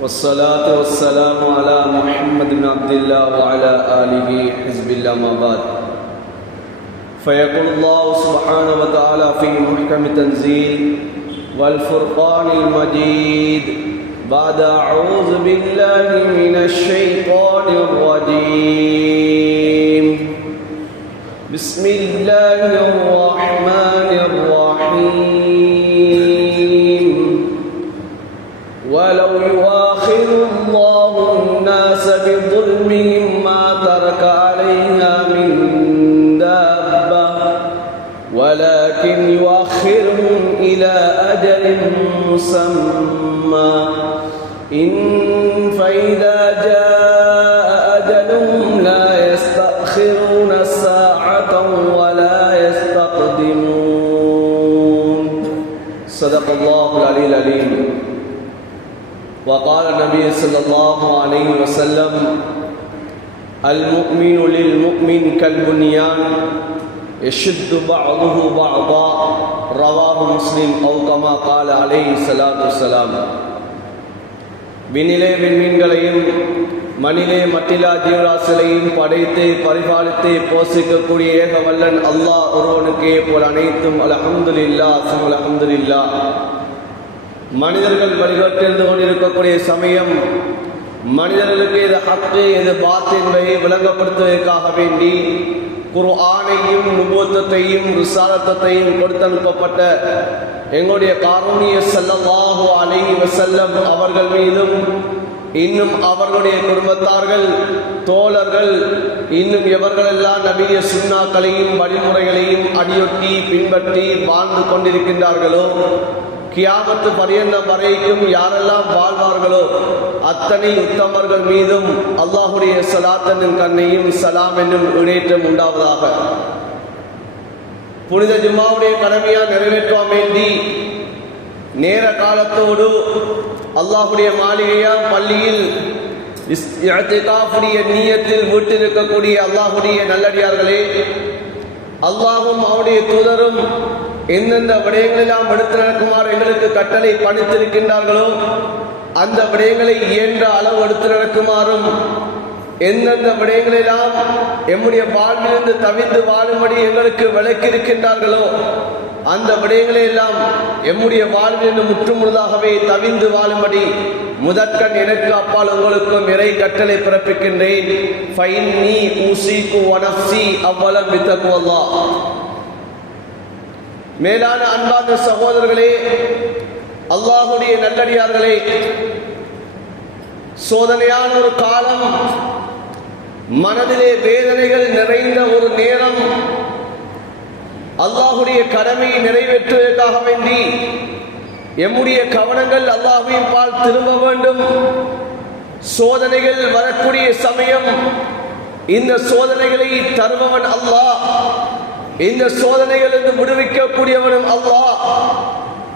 والصلاة والسلام على محمد بن عبد الله وعلى آله حزب الله ما بعد فيقول الله سبحانه وتعالى في محكم تنزيل والفرقان المجيد بعد أعوذ بالله من الشيطان الرجيم بسم الله الرحمن الرحيم ولو يؤاخذ الله الناس بظلمهم ما ترك عليها من دابة ولكن يؤخرهم إلى أجل مسمى فإذا جاء أجلهم لا يستأخرون ساعة ولا يستقدمون صدق الله العلي العليم. وقال النبي صلى الله عليه وسلم المؤمن للمؤمن كالبنيان يشد بعضه بعضا رواه مسلم أو كما قال عليه الصلاة والسلام. விண்ணிலே விண்மீன்களையும் மண்ணிலே மட்டிலா ஜீவராசிகளையும் படைத்து பரிபாலித்து போஷிக்கக்கூடிய ஏகவல்லன் அல்லாஹ் ஒருவனுக்கே போல் அனைத்தும் அல்ஹம்துலில்லாஹ் சும்ம அல்ஹம்துலில்லாஹ். மனிதர்கள் வழிகாட்டிருந்து கொண்டிருக்கக்கூடிய சமயம் மனிதர்களுக்கு எது ஹக்கு எது பாத் என்பதை விளங்கப்படுத்துவதற்காக வேண்டி குர்ஆனையும் நுபுவத்தையும் ரிசாலத்தையும் கொடுத்தனுப்பப்பட்ட எங்களுடைய காரூணிய ஸல்லல்லாஹு அலைஹி வஸல்லம் அவர்கள் மீதும் இன்னும் அவர்களுடைய குடும்பத்தார்கள் தோழர்கள் இன்னும் எவர்களெல்லாம் நபிய சுன்னாக்களையும் வழிமுறைகளையும் அடியொட்டி பின்பற்றி வாழ்ந்து கொண்டிருக்கின்றார்களோ கியாமத்து பரியந்தம் வரைக்கும் யாரெல்லாம் வாழ்வார்களோ அத்தனை உத்தமர்கள் மீதும் அல்லாஹுடைய ஸலாத் என்னும் கண்ணையும் சலாம் என்னும் இடேற்றம் உண்டாவதாக. புனித ஜும்மாவுடைய கடமையா நிறைவேற்றுவோம் வேண்டி நேர காலத்தோடு அல்லாஹுடைய மாளிகையா பள்ளியில் இஅ்திகாஃபுடைய நியத்தில் வீட்டிருக்கக்கூடிய அல்லாஹுடைய நல்லடியார்களே, அல்லாஹும் அவருடைய தூதரும் எந்தெந்த விடயங்களெல்லாம் எடுத்து நடக்குமாறு எங்களுக்கு கட்டளை பணித்திருக்கின்றார்களோ அந்த விடயங்களை இயன்ற அளவு எடுத்து நடக்குமாறும் எந்தெந்த விடயங்களெல்லாம் எம்முடைய வாழ்விலிருந்து தவிர்த்து வாழும்படி எங்களுக்கு விளக்கியிருக்கின்றார்களோ அந்த விடயங்களை எல்லாம் எம்முடைய வாழ்விலிருந்து முற்றுமுழுதாகவே தவிர்த்து வாழும்படி முதற்கண் எனக்கு அப்பால் உங்களுக்கும் இறை கட்டளை பிறப்பிக்கின்றேன். ஃபைன்னி ஊஸீகு வ நஃப்ஸி அவ்வலம் பித்தக்வல்லாஹ். மேலான அன்பார்ந்த சகோதரர்களே, அல்லாஹுடைய நல்லடியார்களே, சோதனையான ஒரு காலம், மனதிலே வேதனைகள் நிறைந்த ஒரு நேரம், அல்லாஹுடைய கடமையை நிறைவேற்றுவதற்காக வேண்டி எம்முடைய கவனங்கள் அல்லாஹ்வின் பால் திரும்ப வேண்டும். சோதனைகள் வரக்கூடிய சமயம் இந்த சோதனைகளை தருபவன் அல்லாஹ், இந்த சோதனைகளிலிருந்து விடுவிக்கக்கூடியவனும் அல்லாஹ்.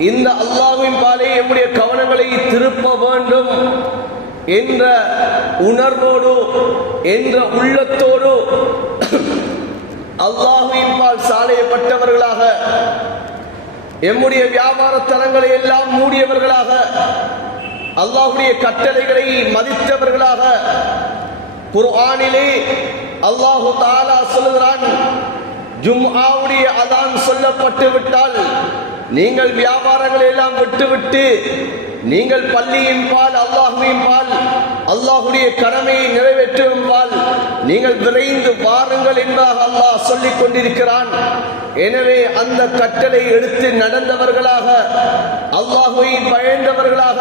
இந்த அல்லாஹ்வின் பாலே எம்முடைய கவனங்களை திருப்ப வேண்டும் என்ற உணர்வோடு என்ற உள்ளத்தோடு அல்லாஹ்வின் பால் சாலையப்பட்டவர்களாக, எம்முடைய வியாபார தலங்களை எல்லாம் மூடியவர்களாக, அல்லாஹ்வுடைய கட்டளைகளை மதித்தவர்களாக, குர்ஆனிலே அல்லாஹு தஆலா சொல்கிறான், ஜும்ஆவுடைய அதான் சொல்லப்பட்டு விட்டால் நீங்கள் வியாபாரங்களை எல்லாம் விட்டுவிட்டு நீங்கள் பள்ளியின் பால் அல்லாஹ்வின் பால் அல்லாஹுடைய கடமையை நிறைவேற்றும் பால் நீங்கள் விரைந்து வாருங்கள் என்பதாக அல்லாஹ் சொல்லிக் கொண்டிருக்கிறான். எனவே அந்த கட்டளை எடுத்து நடந்தவர்களாக, அல்லாஹுவை பயந்தவர்களாக,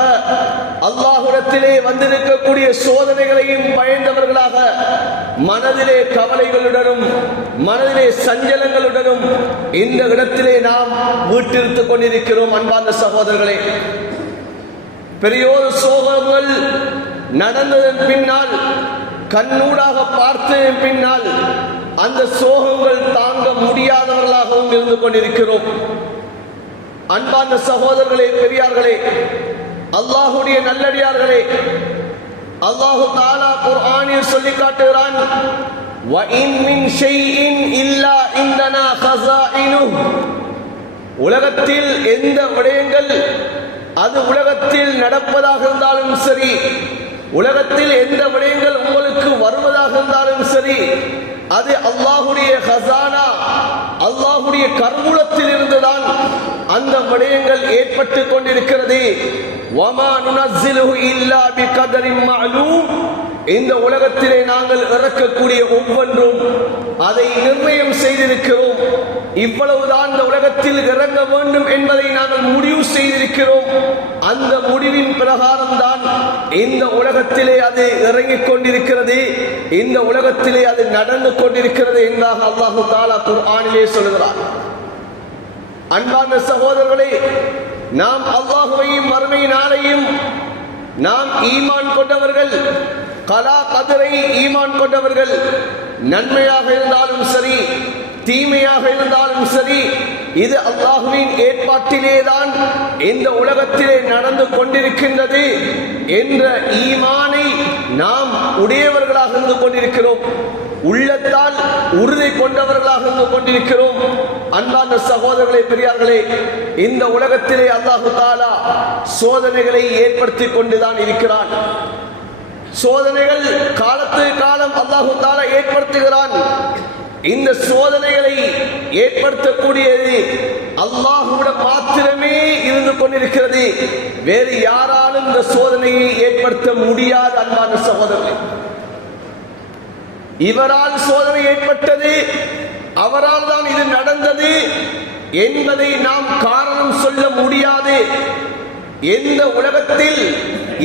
அல்லாஹ்விடத்திலே வந்திருக்கக்கூடிய சோதனைகளையும் பயந்தவர்களாக, மனதிலே கவலைகளுடனும் மனதிலே சஞ்சலங்களுடனும் இந்த இடத்திலே நாம் வீட்டிருத்துக் கொண்டிருக்கிறோம். அன்பார்ந்த சகோதரர்களே, பெரியோர் சோகங்கள் நடந்ததன் பின்னால், கண்ணூடாக பார்த்ததன் பின்னால் அந்த சோகங்கள் தாங்க முடியாதவர்களாகவும் இருந்து கொண்டிருக்கிறோம். அன்பார்ந்த சகோதரர்களே, பெரியார்களே, அல்லாஹுடைய நல்லடியார்களே, அல்லாஹு தஆலா குர்ஆனில் சொல்லி காட்டுகிறான், وَإِن مِّن شَيْءٍ إِلَّا عِندَنَا خَزَائِنُهُ. உலகத்தில் எந்த விடயங்கள் அது உலகத்தில் நடப்பதாக இருந்தாலும் சரி, உலகத்தில் எந்த விடயங்கள் உங்களுக்கு வருவதாக இருந்தாலும் சரி, அது அல்லாஹுடைய ஹசானா, அல்லாஹுடைய கருவூலத்தில் இருந்துதான் அந்த விடயங்கள் ஏற்பட்டு கொண்டிருக்கிறது. வமா நுனஸ்ஸிலுஹு இல்லா பிகதரின் மஅலூம். இந்த உலகத்திலே நாங்கள் இறக்கக்கூடிய ஒவ்வொன்றும் அதை நிர்ணயம் செய்திருக்கிறோம். இவ்வளவுதான் இந்த உலகத்தில் இறங்க வேண்டும் என்பதை நாங்கள் முடிவு செய்திருக்கிறோம். அந்த முடிவின் பிரகாரம் தான் இந்த உலகத்திலே அது இறங்கிக் கொண்டிருக்கிறது, இந்த உலகத்திலே அது நடந்து கொண்டிருக்கிறது என்றாக அல்லாஹு தஆலா குர்ஆனிலே சொல்கிறார். அன்பார்ந்த சகோதரர்களே, நாம் அல்லாஹுவையும் மறுமை நாளையும் நாம் ஈமான் கொண்டவர்கள், கலா கதிரை ஈமான் கொண்டவர்கள். நன்மையாக இருந்தாலும் சரி, தீமையாக இருந்தாலும் சரி, இது அல்லாஹுவின் ஏற்பாட்டிலேதான் இந்த உலகத்திலே நடந்து கொண்டிருக்கின்றது என்ற ஈமானை நாம் உடையவர்களாக இருந்து கொண்டிருக்கிறோம். உள்ளத்தால் உறுதி கொண்டவர்களாக இருந்து கொண்டிருக்கிறோம். அன்பார்ந்த சகோதரர்களே, பெரியார்களே, இந்த உலகத்திலே அல்லாஹு தஆலா சோதனைகளை ஏற்படுத்தி கொண்டுதான் இருக்கிறான். சோதனைகள் காலத்துக்கு காலம் அல்லாஹு தஆலா ஏற்படுத்துகிறான். இந்த சோதனைகளை ஏற்படுத்தக்கூடியது அல்லாஹ்விடம் மாத்திரமே இருந்து கொண்டிருக்கிறது. வேறு யாராலும் இந்த சோதனையை ஏற்படுத்த முடியாது. அன்பான சகோதரர்களே, இவரால் சோதனை ஏற்பட்டது, அவரால் தான் இது நடந்தது என்பதை நாம் காரணம் சொல்ல முடியாது. எந்த உலகத்தில்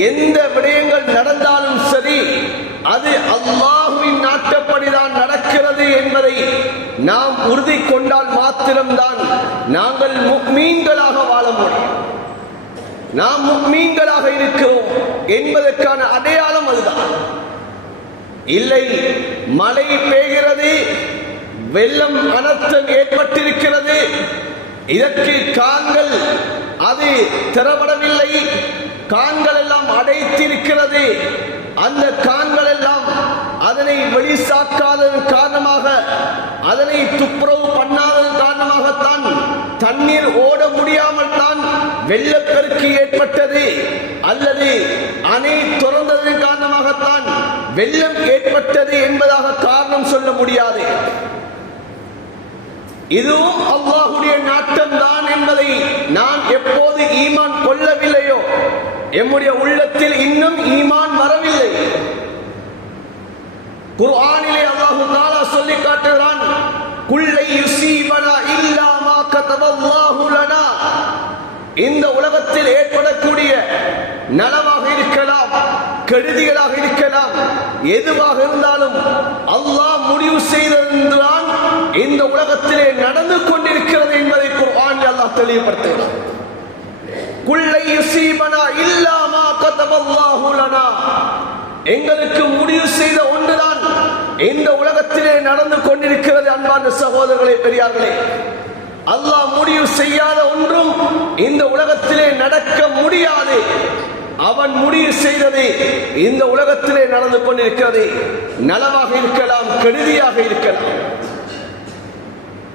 எந்த விடயங்கள் நடந்தாலும் சரி, அது அல்லாஹ்வின் நாட்டப்படிதான் நடக்கிறது என்பதை நாம் உறுதி கொண்டால் மாத்திரம்தான் நாங்கள் முஃமின்களாக வாழ முடியும். நாம் முஃமின்களாக இருக்கிறோம் என்பதற்கான அடையாளம் அதுதான். இல்லை, மழை பெய்கிறது, வெள்ளம் அனர்த்தம் ஏற்பட்டிருக்கிறது, இதற்கு கான்கள் அது திறப்படவில்லை, கான்கள் எல்லாம் அடைத்திருக்கிறது, அந்த கான்கள் எல்லாம் அதனை வெளிசாக்காததன் காரணமாக, அதனை துப்புரவு பண்ணாததன் காரணமாகத்தான் தண்ணீர் ஓட முடியாமல் தான் வெள்ளப்பெருக்கு ஏற்பட்டது, அல்லது அணை திறந்ததன் காரணமாகத்தான் வெள்ளம் ஏற்பட்டது என்பதாக காரணம் சொல்ல முடியாது. இதுவும் அல்லாஹ்வுடைய நாட்டம் தான் என்பதை நான் எப்போது ஈமான் கொள்ளவில்லையோ, எம்முடைய உள்ளத்தில் இன்னும் ஈமான் வரவில்லை. குர்ஆனிலே அல்லாஹ் தஆலா சொல்லி காட்டுகிறான், குல்லை யுஸீபனா இல்லா மா கதபல்லாஹு லனா. இந்த உலகத்தில் ஏற்படக்கூடிய நலவாக இருக்கலாம், கெடுதிகளாக இருக்கலாம், எதுவாக இருந்தாலும் அல்லாஹ் முடிவு செய்திருந்தான் இந்த உலகத்திலே நடந்து கொண்டிருக்கிறது என்பதை குர்ஆனில் அல்லாஹ் தெளிவுபடுத்துகிறார். குல்லை யுஸீபனா இல்லா மா கதபல்லாஹு லனா. எங்களுக்கு முடிவு செய்த ஒன்றுதான் இந்த உலகத்திலே நடந்து கொண்டிருக்கிறது. அன்பான சகோதரர்களே, பெரியார்களே, அல்லாஹ் முடிவு செய்யாத ஒன்றும் இந்த உலகத்திலே நடக்க முடியாது. அவன் முடிவு செய்தது இந்த உலகத்திலே நடந்து கொண்டிருக்கிறது. நலவாக இருக்கலாம், கெடுதியாக இருக்கலாம்.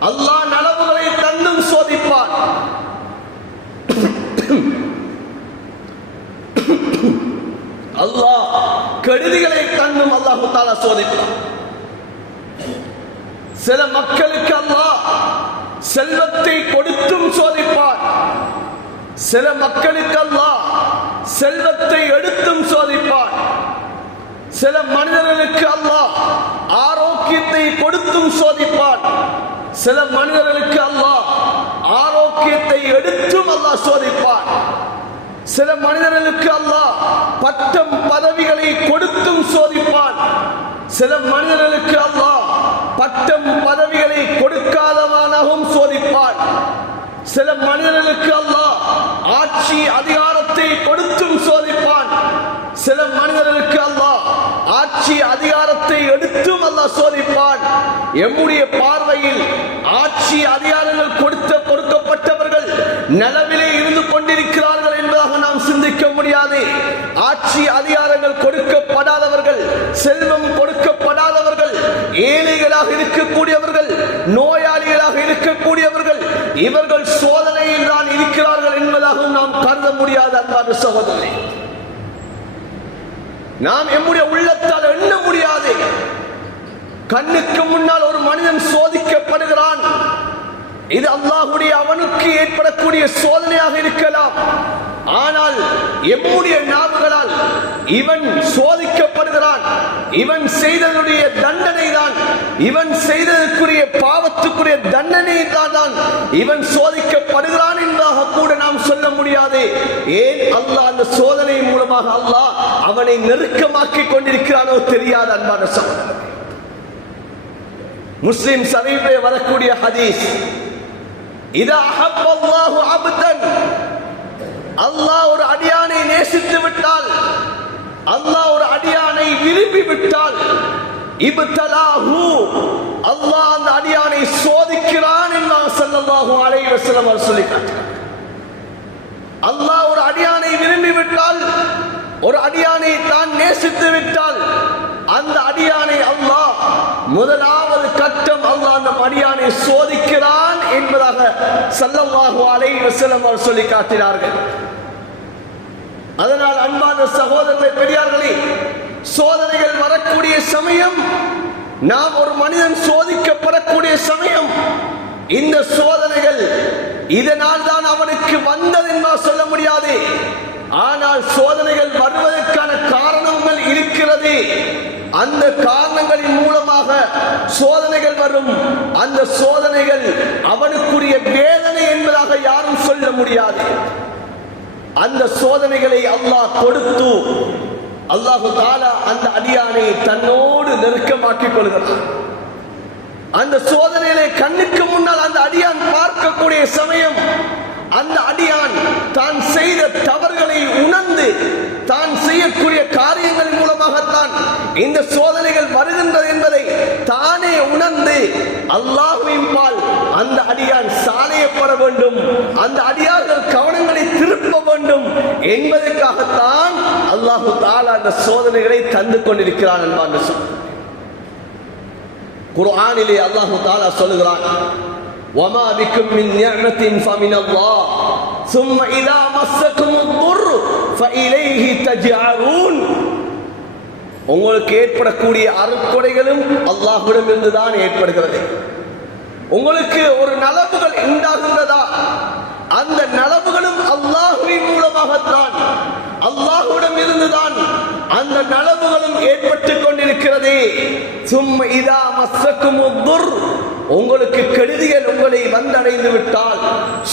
அல்லாஹ் நலவுகளை தந்தும் சோதிப்பான், அல்லாஹ் கெடுதிகளை தந்தும் அல்லாஹு தஆலா சோதிப்பான். சில மக்களுக்கு அல்லாஹ் செல்வத்தை கொடுத்தும் சோதிப்பான், சில மக்களுக்கு அல்லாஹ் செல்வத்தை எடுத்தும் சோதிப்பான். சில மனிதர்களுக்கு அல்லாஹ் ஆரோக்கியத்தை கொடுத்தும் சோதிப்பான், சில மனிதர்களுக்கு அல்லாஹ் ஆரோக்கியத்தை எடுத்தும் அல்லாஹ் சோதிப்பான். சில மனிதர்களுக்கு அல்லாஹ் பட்டம் பதவிகளை கொடுத்தும் சோதிப்பான், சில மனிதர்களுக்கு அல்லாஹ் பட்டம் பதவிகளை கொடுக்காதவனாகவும் சோதிப்பான். சில மனிதர்களுக்கு அல்லாஹ் ஆட்சி அதிகாரத்தை கொடுத்தும் சோதிப்பான், சில மனிதர்களுக்கு அல்லாஹ் ஆட்சி அதிகாரத்தை எடுத்தும் அல்லாஹ் சோதிப்பான். எம்முடைய பார்வையில் ஆட்சி அதிகாரங்கள் கொடுக்கப்பட்டவர்கள் நலவிலே இருந்து கொண்டிருக்கிறார்கள் என்பதாக நாம் சிந்திக்க முடியாது. ஆட்சி அதிகாரங்கள் கொடுக்கப்படாதவர்கள், செல்வம் கொடுக்கப்படாதவர்கள், ஏழைகளாக இருக்கக்கூடியவர்கள், நோயாளிகளாக இருக்கக்கூடியவர்கள், இவர்கள் சோதனையில் தான் இருக்கிறார்கள் என்பதாக சோதனையாகவும் நாம் கருத முடியாது அன்பான சகோதரர்களே. நாம் எம்முடைய உள்ளத்தால் எண்ண முடியாது. கண்ணுக்கு முன்னால் ஒரு மனிதன் சோதிக்கப்படுகிறான். இது அல்லாஹ்வுடைய அவனுக்கு ஏற்படக்கூடிய சோதனையாக இருக்கலாம். ஆனால் எம்முடைய நாவுகளால் இவன் சோதிக்கப்படுகிறான், இவன் செய்ததுடைய தண்டனை தான், இவன் செய்ததற்குரிய பாவத்துக்குரிய தண்டனை தான் இவன் சோதிக்கப்படுகிறான் என்பதாக கூட நாம் சொல்ல முடியாது. ஏன்? அல்லாஹ் அந்த சோதனை மூலமாக அல்லாஹ் அவனை நெருக்கமாக்கி கொண்டிருக்கிறானோ தெரியாது அன்பான சகோதரர்களே. முஸ்லிம் ஷரீஃபிலே வரக்கூடிய ஹதீஸ், இதா அஹப்பல்லாஹு அப்தன், அல்லாஹ் ஒரு அடியானை நேசித்து விட்டால், அல்லாஹ் ஒரு அடியானை விரும்பி விட்டால், இப்தலாஹு, அல்லாஹ் அந்த அடியானை சோதிக்கிறான் என்று ஸல்லல்லாஹு அலைஹி வஸல்லம் அவர்கள் சொல்லி காட்டினார். அல்லாஹ் ஒரு அடியானை விரும்பி விட்டால், ஒரு அடியானை தான் நேசித்து விட்டால், அந்த அடியானை அல்லாஹ் முதலாவது கட்டம் அல்லாஹ் அந்த அடியானை சோதிக்கிறான் என்பதாக ஸல்லல்லாஹு அலைஹி வஸல்லம் அவர்கள் சொல்லி காட்டினார்கள். அதனால் அன்பான சகோதரர்களே, பெரியார்களே, சோதனைகள் வரக்கூடிய சமயம், நாம் ஒரு மனிதன் சோதிக்கப்படக்கூடிய சமயம், இந்த சோதனைகள் இதனால் தான் அவனுக்கு வந்தது என்பதாக சொல்ல முடியாது. ஆனால் சோதனைகள் வருவதற்கான காரணங்கள் இருக்கிறது. அந்த காரணங்களின் மூலமாக சோதனைகள் வரும். அந்த சோதனைகள் அவனுக்குரிய வேதனை என்பதாக யாரும் சொல்ல முடியாது. அந்த சோதனைகளை அல்லாஹ் கொடுத்து அல்லாஹு தஆலா அந்த அடியானை தன்னோடு நெருக்கமாக்கிக் கொள்கிறார். அந்த சோதனைகளை கண்ணுக்கு முன்னால் அந்த அடியான் பார்க்கக்கூடிய சமயம், அந்த அடியான் தான் செய்த தவறுகளை உணர்ந்து, தான் செய்யக்கூடிய காரியங்களின் மூலமாகத்தான் இந்த சோதனைகள் வருகின்றது என்பதை தானே உணர்ந்து அல்லாஹ்வின் பால் அந்த அடியான் சாலையப்பட வேண்டும், அந்த அடியார்கள் கவனங்களை திருப்ப வேண்டும் என்பதற்காகத்தான் அல்லாஹு தஆலா அந்த சோதனைகளை தந்து கொண்டிருக்கிறான் என்பாங்க. குர்ஆனிலே அல்லாஹு தஆலா சொல்லுகிறான், وَمَا بِكُم مِّن نِّعْمَةٍ فَمِنَ اللَّهِ ثُمَّ إِذَا مَسَّكُمُ الضُّرُّ فَإِلَيْهِ تَجْأَرُونَ. உங்களுக்கு ஏற்படக்கூடிய அருட்கொடைகளும் அல்லாஹ்விடமிருந்து தான் ஏற்படுகிறது. உங்களுக்கு ஒரு நலவுகள் உண்டாகின்றதா, அந்த நலவுகளும் அல்லாஹ்வின் மூலமாகத்தான், அல்லாஹ்விடம் இருந்துதான் அந்த நலவுகளும் ஏற்பட்டுக் கொண்டிருக்கிறது. சும்ம இதா மஸ்ஸகுமுத் துர், உங்களுக்கு கெடுதிகள் உங்களை வந்தடைந்து விட்டால்,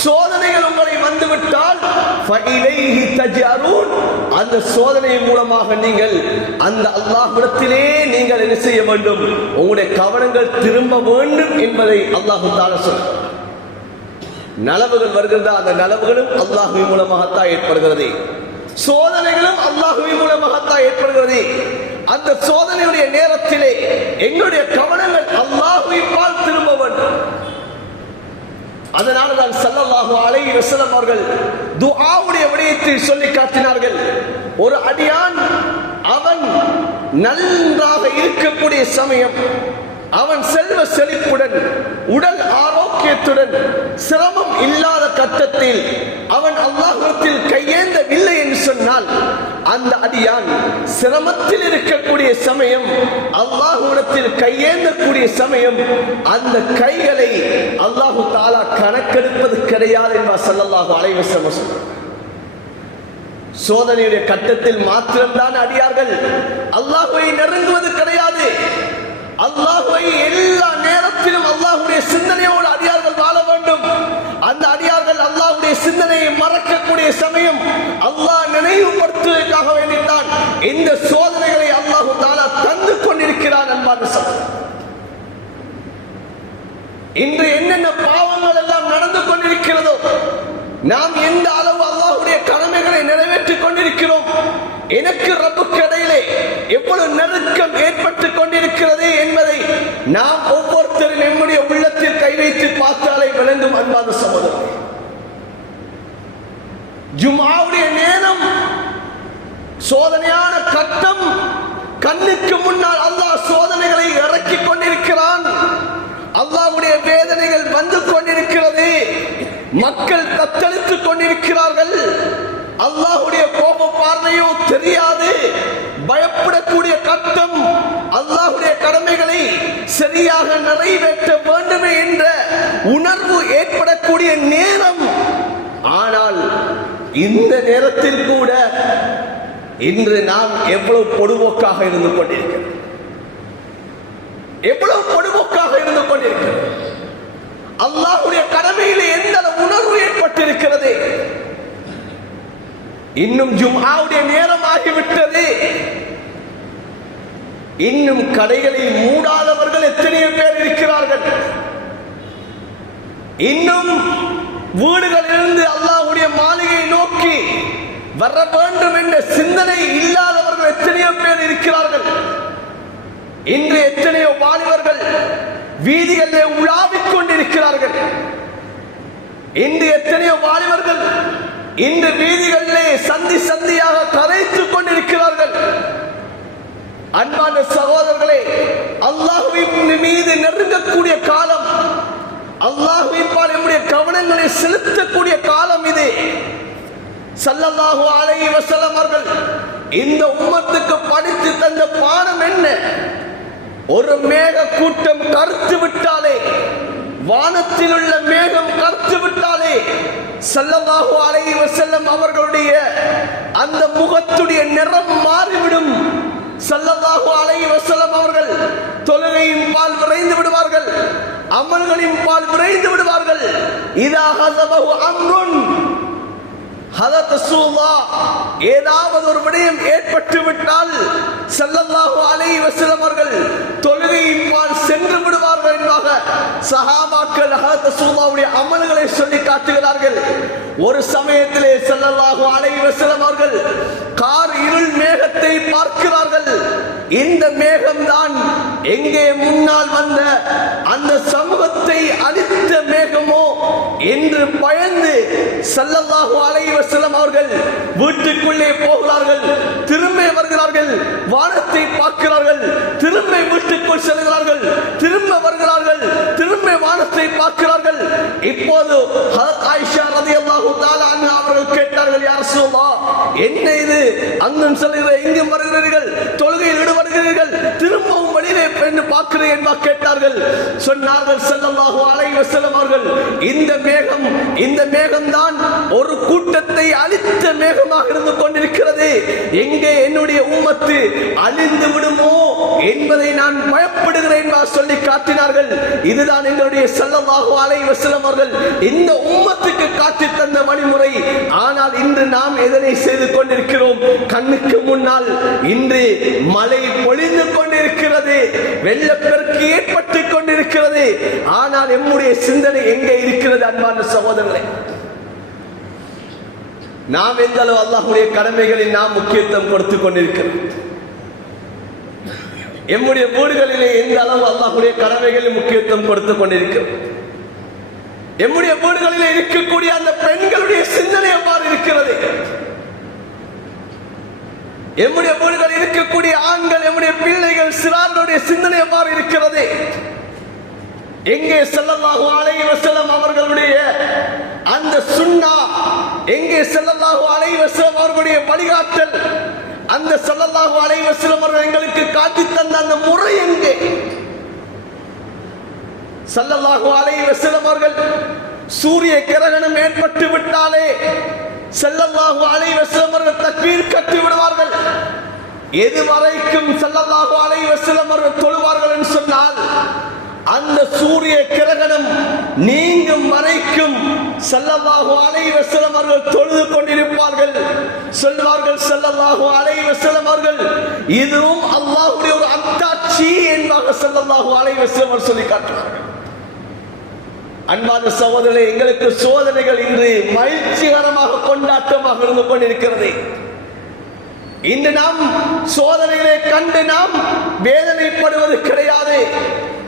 சோதனைகள் உங்களை வந்துவிட்டால், ஃபஇலைஹி தஜ்அரூன், அந்த சோதனை மூலமாக நீங்கள் அந்த அல்லாஹ்விடத்திலே நீங்கள் என்ன செய்ய வேண்டும், உங்களுடைய கவனங்கள் திரும்ப வேண்டும் என்பதை அல்லாஹ் தஆலா சொல்றார். நலவுகள் வருகின்ற அந்த நலவுகளும் அல்லாஹ்வின் மூலமாகத்தான் ஏற்படுகிறது, சோதனைகளும் அல்லாஹ்வின் மூலமாகத்தான் ஏற்படுகிறது. அந்த சோதனையுடைய நேரத்திலே எங்களுடைய கவனங்கள் அல்லாஹ்வின் பால் திரும்ப வேண்டும். அதனால்தான் ஸல்லல்லாஹு அலைஹி வஸல்லம் அவர்கள் துஆவுடைய விடயத்தில் சொல்லி காட்டினார்கள். ஒரு அடியான் அவன் நன்றாக இருக்கக்கூடிய சமயம், அவன் செல்வ செழிப்புடன் உடல் ஆரோக்கியத்துடன் சிரமம் இல்லாத கட்டத்தில் அவன் அல்லாஹ்விடத்தில் கையேந்தவில்லை என்று சொன்னால், அந்த அடியான் சிரமத்தில் இருக்கக்கூடிய சமயம், அல்லாஹ்விடத்தில் கையேந்தக்கூடிய சமயம், அந்த கைகளை அல்லாஹு தஆலா கணக்கெடுப்பது கிடையாது என்பார் ஸல்லல்லாஹு அலைஹி வஸல்லம். சோதனையுடைய கட்டத்தில் மாத்திரம்தான் அடியார்கள் அல்லாஹ்வை நெருங்குவது கிடையாது. அல்லாஹ்வை எல்லா நேரத்திலும் அல்லாஹ்வுடைய சிந்தனையோடு அடியார்கள் வாழ வேண்டும். அந்த அடியார்கள் அல்லாஹ்வுடைய சிந்தனையை மறக்கக்கூடிய சமயம் அல்லாஹ் நினைவுபடுத்துவதற்காக வேண்டித்தான் இந்த சோதனைகளை அல்லாஹ் தஆலா தந்து கொண்டிருக்கிறான் அன்பான சகோதரர்களே. இன்று என்னென்ன பாவங்கள் எல்லாம் நடந்து கொண்டிருக்கிறதோ, நாம் எந்த அளவு அல்லாஹ்வுடைய கடமைகளை நிறைவேற்றிக் கொண்டிருக்கிறோம், எனக்கு ரப்புக்கு இடையிலே எவ்வளவு நெருக்கம் ஏற்பட்டுக் கொண்டிருக்கிறது என்பதை நாம் ஒவ்வொருத்தரும் நம்முடைய உள்ளத்தில் கை வைத்து பார்த்தாலே விளங்கும் அன்பான சகோதரர்களே. ஜும்ஆவுடைய நேரம், சோதனையான கட்டம், கண்ணுக்கு முன்னால் அல்லாஹ் சோதனைகளை இறக்கிக் கொண்டிருக்கிறான். அல்லாஹ்வுடைய வேதனைகள் வந்து கொண்டிருக்கிறது. மக்கள் தத்தளித்துக் கொண்டிருக்கிறார்கள். அல்லாஹ்வுடைய கோப பார்வையோ தெரியாது. பயப்படக்கூடிய கட்டம், அல்லாஹ்வுடைய கடமைகளை சரியாக நிறைவேற்ற வேண்டுமே என்ற உணர்வு ஏற்படக்கூடிய நேரம். ஆனால் இந்த நேரத்தில் கூட இன்று நாம் எவ்வளவு பொடுபோக்காக இருந்து கொண்டிருக்கிறோம், எவ்வளவு பொடுபோக்காக இருந்து கொண்டிருக்கிறோம். அல்லாஹ்வுடைய கடமையிலே எந்த உணர்வு ஏற்பட்டிருக்கிறது. இன்னும் ஜும்ஆவுடைய நேரம் ஆகிவிட்டது. இன்னும் கடைகளை மூடாதவர்கள் எத்தனையோ பேர் இருக்கிறார்கள். இன்னும் வீடுகளிலிருந்து அல்லாஹ்வுடைய மாளிகையை நோக்கி வர வேண்டும் என்ற சிந்தனை இல்லாதவர்கள் எத்தனையோ பேர் இருக்கிறார்கள். இன்று எத்தனையோ வாலிபர்கள் வீதிகளிலே உலாவிக் கொண்டிருக்கிறார்கள். இன்று எத்தனையோ வாலிபர்கள் இன்று வீதிகளிலே சந்தி சந்தியாக கரைத்துக் கொண்டிருக்கிறார்கள். அன்பான சகோதரர்களே, அல்லாஹ்வின் மீது நெருங்கக்கூடிய காலம், அல்லாஹ்வின் பால் நம்முடைய கவனங்களை செலுத்தக்கூடிய காலம் இது. ஸல்லல்லாஹு அலைஹி வஸல்லம் அவர்கள் இந்த உம்மத்துக்கு படித்து தந்த பாடம் என்ன? ஒரு மேக கூட்டம் கருத்து விட்டாலே, வானத்தில் உள்ள மேகம் கருத்து விட்டாலே ஸல்லல்லாஹு அலைஹி வஸல்லம் அவர்களுடைய அந்த முகத்துடைய நிறம் மாறிவிடும். ஸல்லல்லாஹு அலைஹி வஸல்லம் அவர்கள் தொழுகையின் பால் விரைந்து விடுவார்கள், அமல்களின் பால் விரைந்து விடுவார்கள். இதா ஹஸபஹு அம்ருன், ஹதரத் ரசூலுல்லாஹ் ஏதாவது ஒரு விடயம் ஏற்பட்டு விட்டால் ஸல்லல்லாஹு அலைஹி வஸல்லம் அவர்கள் தொழுகையின் பால் சென்று விடுவார்கள் என்பதாக சஹாபாக்கள் ஹதரத் ரசூலுல்லாஹ்வுடைய அமல்களை சொல்லி காட்டுகிறார்கள். ஒரு சமயத்திலே ஸல்லல்லாஹு அலைஹி வஸல்லம் அவர்கள் கார் இருள் மேகத்தை பார்க்கிறார்கள். இந்த மேகம்தான் எங்கே முன்னால் வந்த அந்த சமூகத்தை அழித்த மேகமோ என்று பயந்து ஸல்லல்லாஹு அலைஹி வஸல்லம் அவர்கள் வீட்டுக்குள்ளே போகிறார்கள், திரும்ப வருகிறார்கள், வானத்தை பார்க்கிறார்கள், திரும்ப வீட்டுக்குள் செல்கிறார்கள், திரும்ப வருகிறார்கள், திரும்ப வானத்தை பார்க்கிறார்கள். இப்போது ஹஜ்ரத் ஆயிஷா ரலியல்லாஹு தஆலா அன்ஹா அவர்கள் கேட்டார்கள், யா ரசூலல்லாஹ், என்ன இது? அங்கும் செல்கிறீர்கள், இங்கும் வருகிறீர்கள், தொழுகையில் ஈடுபடுகிறீர்கள், திரும்பவும் வெளியிலே என்று பார்க்கிறேன் என்பா கேட்டார்கள். சொன்னார்கள் ஸல்லல்லாஹு அலைஹி வஸல்லம் அவர்கள், இந்த மேகம் தான் ஒரு கூட்டத்தை அழித்த மேகமாக இருந்து கொண்டிருக்கிறது. எங்கே என்னுடைய உம்மத்து அழிந்து விடுமோ என்பதை நான் பயப்படுகிறேன் என்பா சொல்லி காட்டினார்கள். இதுதான் எங்களுடைய ஸல்லல்லாஹு அலைஹி வஸல்லம் அவர்கள் இந்த உம்மத்துக்கு காட்டி தந்த வழிமுறை. ஆனால் இன்று நாம் எதனை செய்து கொண்டிருக்கிறோம்? கண்ணுக்கு முன்னால் இன்று மழை பொழிந்து கொண்டிருக்கிறது, வெள்ளப்பெருக்கு ஏற்பட்டு கொண்டிருக்கிறது. ஆனால் நம்முடைய சிந்தனை எங்கே இருக்கிறது? அன்பான சகோதரர்களே, நாம் எந்த அளவு அல்லாஹ்வுடைய கடமைகளில் நாம் முக்கியத்துவம் கொடுத்துக் கொண்டிருக்கிறோம்? நம்முடைய வீடுகளிலே எந்த அளவு அல்லாஹ்வுடைய கடமைகளில் முக்கியத்துவம் கொடுத்துக் கொண்டிருக்கிறோம்? நம்முடைய வீடுகளிலே இருக்கக்கூடிய அந்த பெண்களுடைய சிந்தனை எவ்வாறு இருக்கிறது? நம்முடைய வீடுகளில் இருக்கக்கூடிய ஆண்கள், நம்முடைய பிள்ளைகள், சிறார்களுடைய சிந்தனை எவ்வாறு இருக்கிறது? எங்கே ஸல்லல்லாஹு அலைஹி வஸல்லம் அவர்களுடைய அந்த சுன்னா, எங்கே ஸல்லல்லாஹு அலைஹி வஸல்லம் அவர்களுடைய வழிகாட்டல், அந்த ஸல்லல்லாஹு அலைஹி வஸல்லம் அவர்கள் எங்களுக்கு காட்டி தந்த அந்த முறை எங்கே? ஸல்லல்லாஹு அலைஹி வஸல்லம் அவர்கள் சூரிய கிரகணம் ஏற்பட்டு விட்டாலே ஸல்லல்லாஹு அலைஹி வஸல்லம் அவர்கள் தக்பீர் கட்டி விடுவார்கள். எதுவரைக்கும் ஸல்லல்லாஹு அலைஹி வஸல்லம் அவர்கள் தொழுவார்கள் என்று சொன்னால், அந்த சூரிய கிரகணம் நீங்கும் வரைக்கும் ஸல்லல்லாஹு அலைஹி வஸல்லம் அவர்கள் தொழுது கொண்டிருப்பார்கள். சொல்வார்கள் ஸல்லல்லாஹு அலைஹி வஸல்லம் அவர்கள், இதுவும் அல்லாஹ்வுடைய ஒரு அத்தாட்சி என்பதாக ஸல்லல்லாஹு அலைஹி வஸல்லம் அவர்கள் சொல்லி காட்டுவார்கள். அன்பான சகோதரர்களே, எங்களுக்கு சோதனைகள் இன்று மகிழ்ச்சிகரமாக கொண்டாட்டமாக இருந்து கொண்டிருக்கிறது. இன்று நாம் சோதனைகளை கண்டு நாம் வேதனைப்படுவது கிடையாது,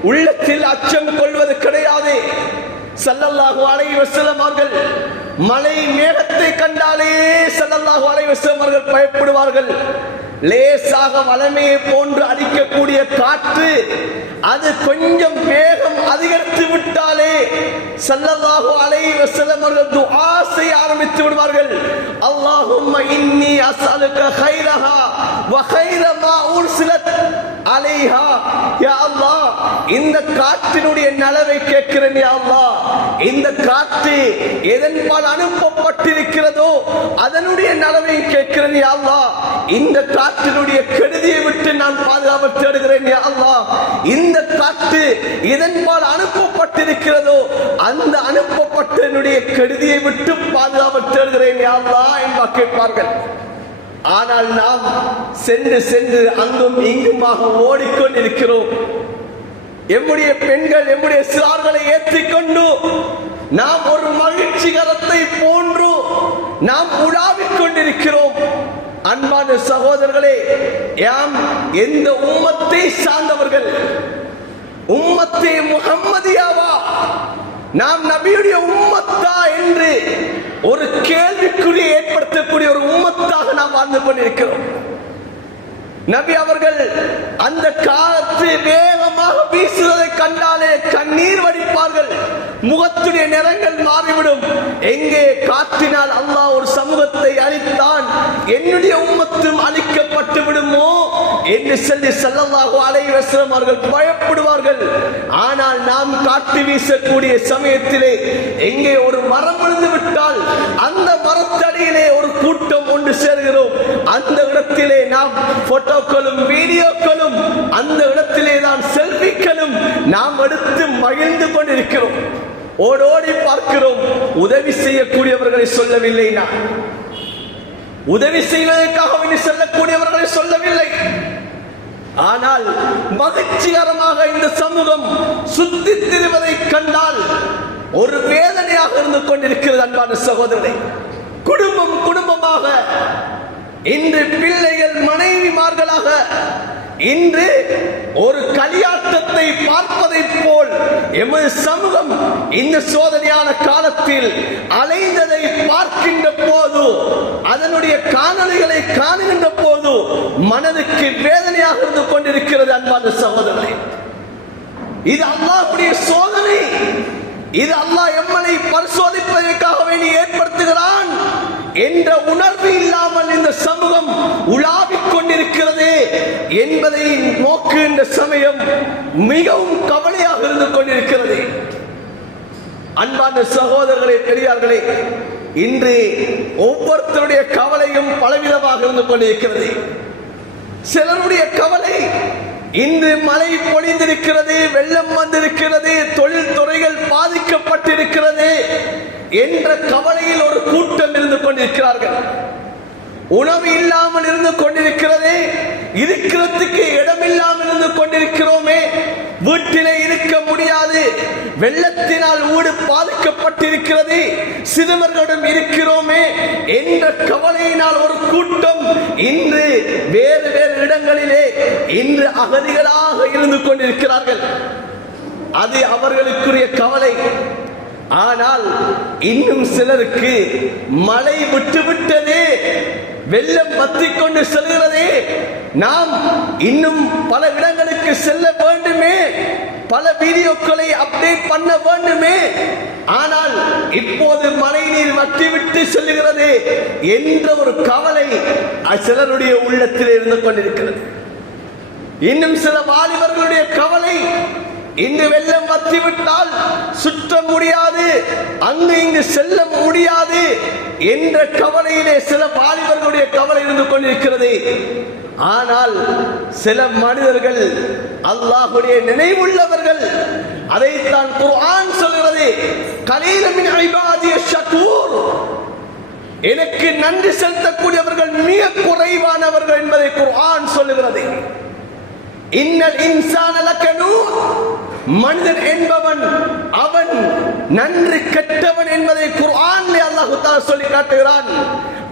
உள்ளத்தில் அச்சம் கொள்வது கிடையாது. ஸல்லல்லாஹு அலைஹி வஸல்லம் அவர்கள் மலை மேகத்தை கண்டாலே ஸல்லல்லாஹு அலைஹி வஸல்லம் அவர்கள் பயப்படுவார்கள். லேசாக வலமையை போன்று அடிக்கக்கூடிய காற்று அது கொஞ்சம் வேகம் அதிகரித்து விட்டாலே ஸல்லல்லாஹு அலைஹி வஸல்லம் அவர்கள் துஆ செய்ய ஆரம்பித்து விடுவார்கள். அல்லாஹும்ம இன்னி அஸ்அலுக கைரஹா வ கைர மா உர்சிலத் அலைஹா. யா அல்லாஹ், இந்த காற்றினுடைய நலவை கேட்கிறேன். யா அல்லாஹ், இந்த காற்று எதன்பால் அனுப்பப்பட்டிருக்கிறதோ அதனுடைய நலவை கேட்கிறேன். யா அல்லாஹ், இந்த காற்றினுடைய கெடுதியை விட்டு நான் பாதுகாப்பு தேடுகிறேன். யா அல்லாஹ், இந்த காற்று எதன்பால் அனுப்பப்பட்டிருக்கிறதோ அந்த அனுப்பப்பட்டனுடைய கெடுதியை விட்டு பாதுகாப்பு தேடுகிறேன். யா அல்லாஹ் என்பா கேட்பார்கள். ஆனால் நாம் சென்று சென்று அங்கும் இங்குமாக ஓடிக்கொண்டிருக்கிறோம். எம்முடைய பெண்கள் எம்முடைய சிறார்களை ஏற்றிக்கொண்டு நாம் ஒரு மகிழ்ச்சிகரத்தை போன்று நாம் உலாவிக் கொண்டிருக்கிறோம். அன்பான சகோதரர்களே, யாம் எந்த உம்மத்தை சார்ந்தவர்கள்? உம்மத்தே முஹம்மதியாவா? நாம் நபியுடைய உம்மத்தா என்று ஒரு கேள்விக்குறியை ஏற்படுத்தக்கூடிய ஒரு உம்மத்தாக நாம் வாழ்ந்து கொண்டிருக்கிறோம். நபி அவர்கள் அந்த காற்று வேகமாக வீசுவதை கண்டாலே கண்ணீர் வடிப்பார்கள். முகத்துடைய நிறங்கள் மாறிவிடும். எங்கே காற்றினால் அல்லாஹ் ஒரு சமூகத்தை அழித்தான், என்னுடைய உம்மத்தும் அழிக்கப்பட்டு விடுமோ என்று சொல்லி ஸல்லல்லாஹு அலைஹி வஸல்லம் அவர்கள் பயப்படுவார்கள். ஆனால் நாம் காற்று வீசக்கூடிய சமயத்திலே எங்கே ஒரு மரம் விழுந்து விட்டால் அந்த மரத்தடியிலே ஒரு கூட்டம் ஒன்று சேர்கிறோம். அந்த இடத்திலே நாம் போட்டோக்களும் வீடியோக்களும், அந்த இடத்திலே தான் செல்ஃபிக்களும் நாம் எடுத்து மகிழ்ந்து கொண்டிருக்கிறோம். ஓடோடி பார்க்கிறோம். உதவி செய்யக்கூடியவர்களை சொல்லவில்லை, நான் உதவி செய்வதற்காக சொல்லக்கூடியவர்களை சொல்லவில்லை. ஆனால் மகிழ்ச்சிகரமாக இந்த சமூகம் சுத்தி திரிவதை கண்டால் ஒரு வேதனையாக இருந்து கொண்டிருக்கிறது. அன்பான சகோதரர்களே, குடும்பம் குடும்பமாக இன்று பிள்ளைகள் மனைவிமார்களாக இன்று ஒரு களியாட்டத்தை பார்ப்பதை போல் எமது சமூகம் இந்த சோதனையான காலத்தில் அலைந்ததை பார்க்கின்ற போது, அதனுடைய காணொளிகளை காணுகின்ற போது மனதுக்கு வேதனையாக இருந்து கொண்டிருக்கிறது. அன்பான சகோதரர்களே, இது அல்லாஹ்வுடைய சோதனை. இது அல்லாஹ் எம்மனை பரிசோதிப்பதற்காக வேண்டி ஏற்படுத்துகிறான் என்ற உணர்வு இல்லாமல் இந்த சமூகம் உலாவிக் கொண்டிருக்கிறது என்பதை நோக்குகின்ற சமயம் மிகவும் கவலையாக இருந்து கொண்டிருக்கிறது. அன்பான சகோதரர்களே, பெரியார்களே, இன்று ஒவ்வொருத்தருடைய கவலையும் பலவிதமாக இருந்து கொண்டிருக்கிறது. சிலருடைய கவலை இன்று மழை பொழிந்திருக்கிறது, வெள்ளம் வந்திருக்கிறது, தொழில் துறைகள் பாதிக்கப்பட்டிருக்கிறது என்ற கவலையில் ஒரு கூட்டம் இருந்து கொண்டிருக்கிறார்கள். உணவு இல்லாமல் இருந்து கொண்டிருக்கிறது, இருக்கிறதுக்கு இடமில்லாமல் இருந்து கொண்டிருக்கிறோமே, வீட்டிலே இருக்க முடியாது, வெள்ளத்தினால் வீடு பாதிக்கப்பட்டிருக்கிறது, சிறுவர்களிடம் இருக்கிறோமே என்ற கவலையினால் ஒரு கூட்டம் இன்று வேறு வேறு இடங்களிலே இன்று அகதிகளாக இருந்து கொண்டிருக்கிறார்கள். அது அவர்களுக்குரிய கவலை. ஆனால் இன்னும் சிலருக்கு மழை விட்டுவிட்டதே, வெள்ளம் பற்றிக் கொண்டு செல்கிறதே, நாம் இன்னும் பல இடங்களுக்கு செல்ல வேண்டுமே, பல வீடியோக்களை அப்டேட் பண்ண வேண்டுமே, ஆனால் இப்போது மழை நீர் வற்றிவிட்டு செல்கிறது என்ற ஒரு கவலை சிலருடைய உள்ளத்தில் இருந்து கொண்டிருக்கிறது. இன்னும் சில வாலிபர்களுடைய கவலை, இன்று வெள்ளம் வற்றிவிட்டால் சுற்ற முடியாது, அங்கு இங்கு செல்ல முடியாது என்ற கவலையிலே சில வாலிபர்களுடைய கவலை இருந்து கொண்டிருக்கிறது. ஆனால் சில மனிதர்கள் அல்லாஹ்வுடைய நினைவுள்ளவர்கள், அதைத்தான் குர்ஆன் சொல்கிறது, கலீலன் மின் இபாதிய ஷக்கூர், எனக்கு நன்றி செலுத்தக்கூடியவர்கள் மிக குறைவானவர்கள் என்பதை குர்ஆன் சொல்லுகிறது. இன்னல் இன்சான லகனூர், மனிதன் என்பவன் அவன் நன்றி கெட்டவன் என்பதை குர்ஆனிலே அல்லாஹ் தஆலா சொல்லி காட்டுகிறான்.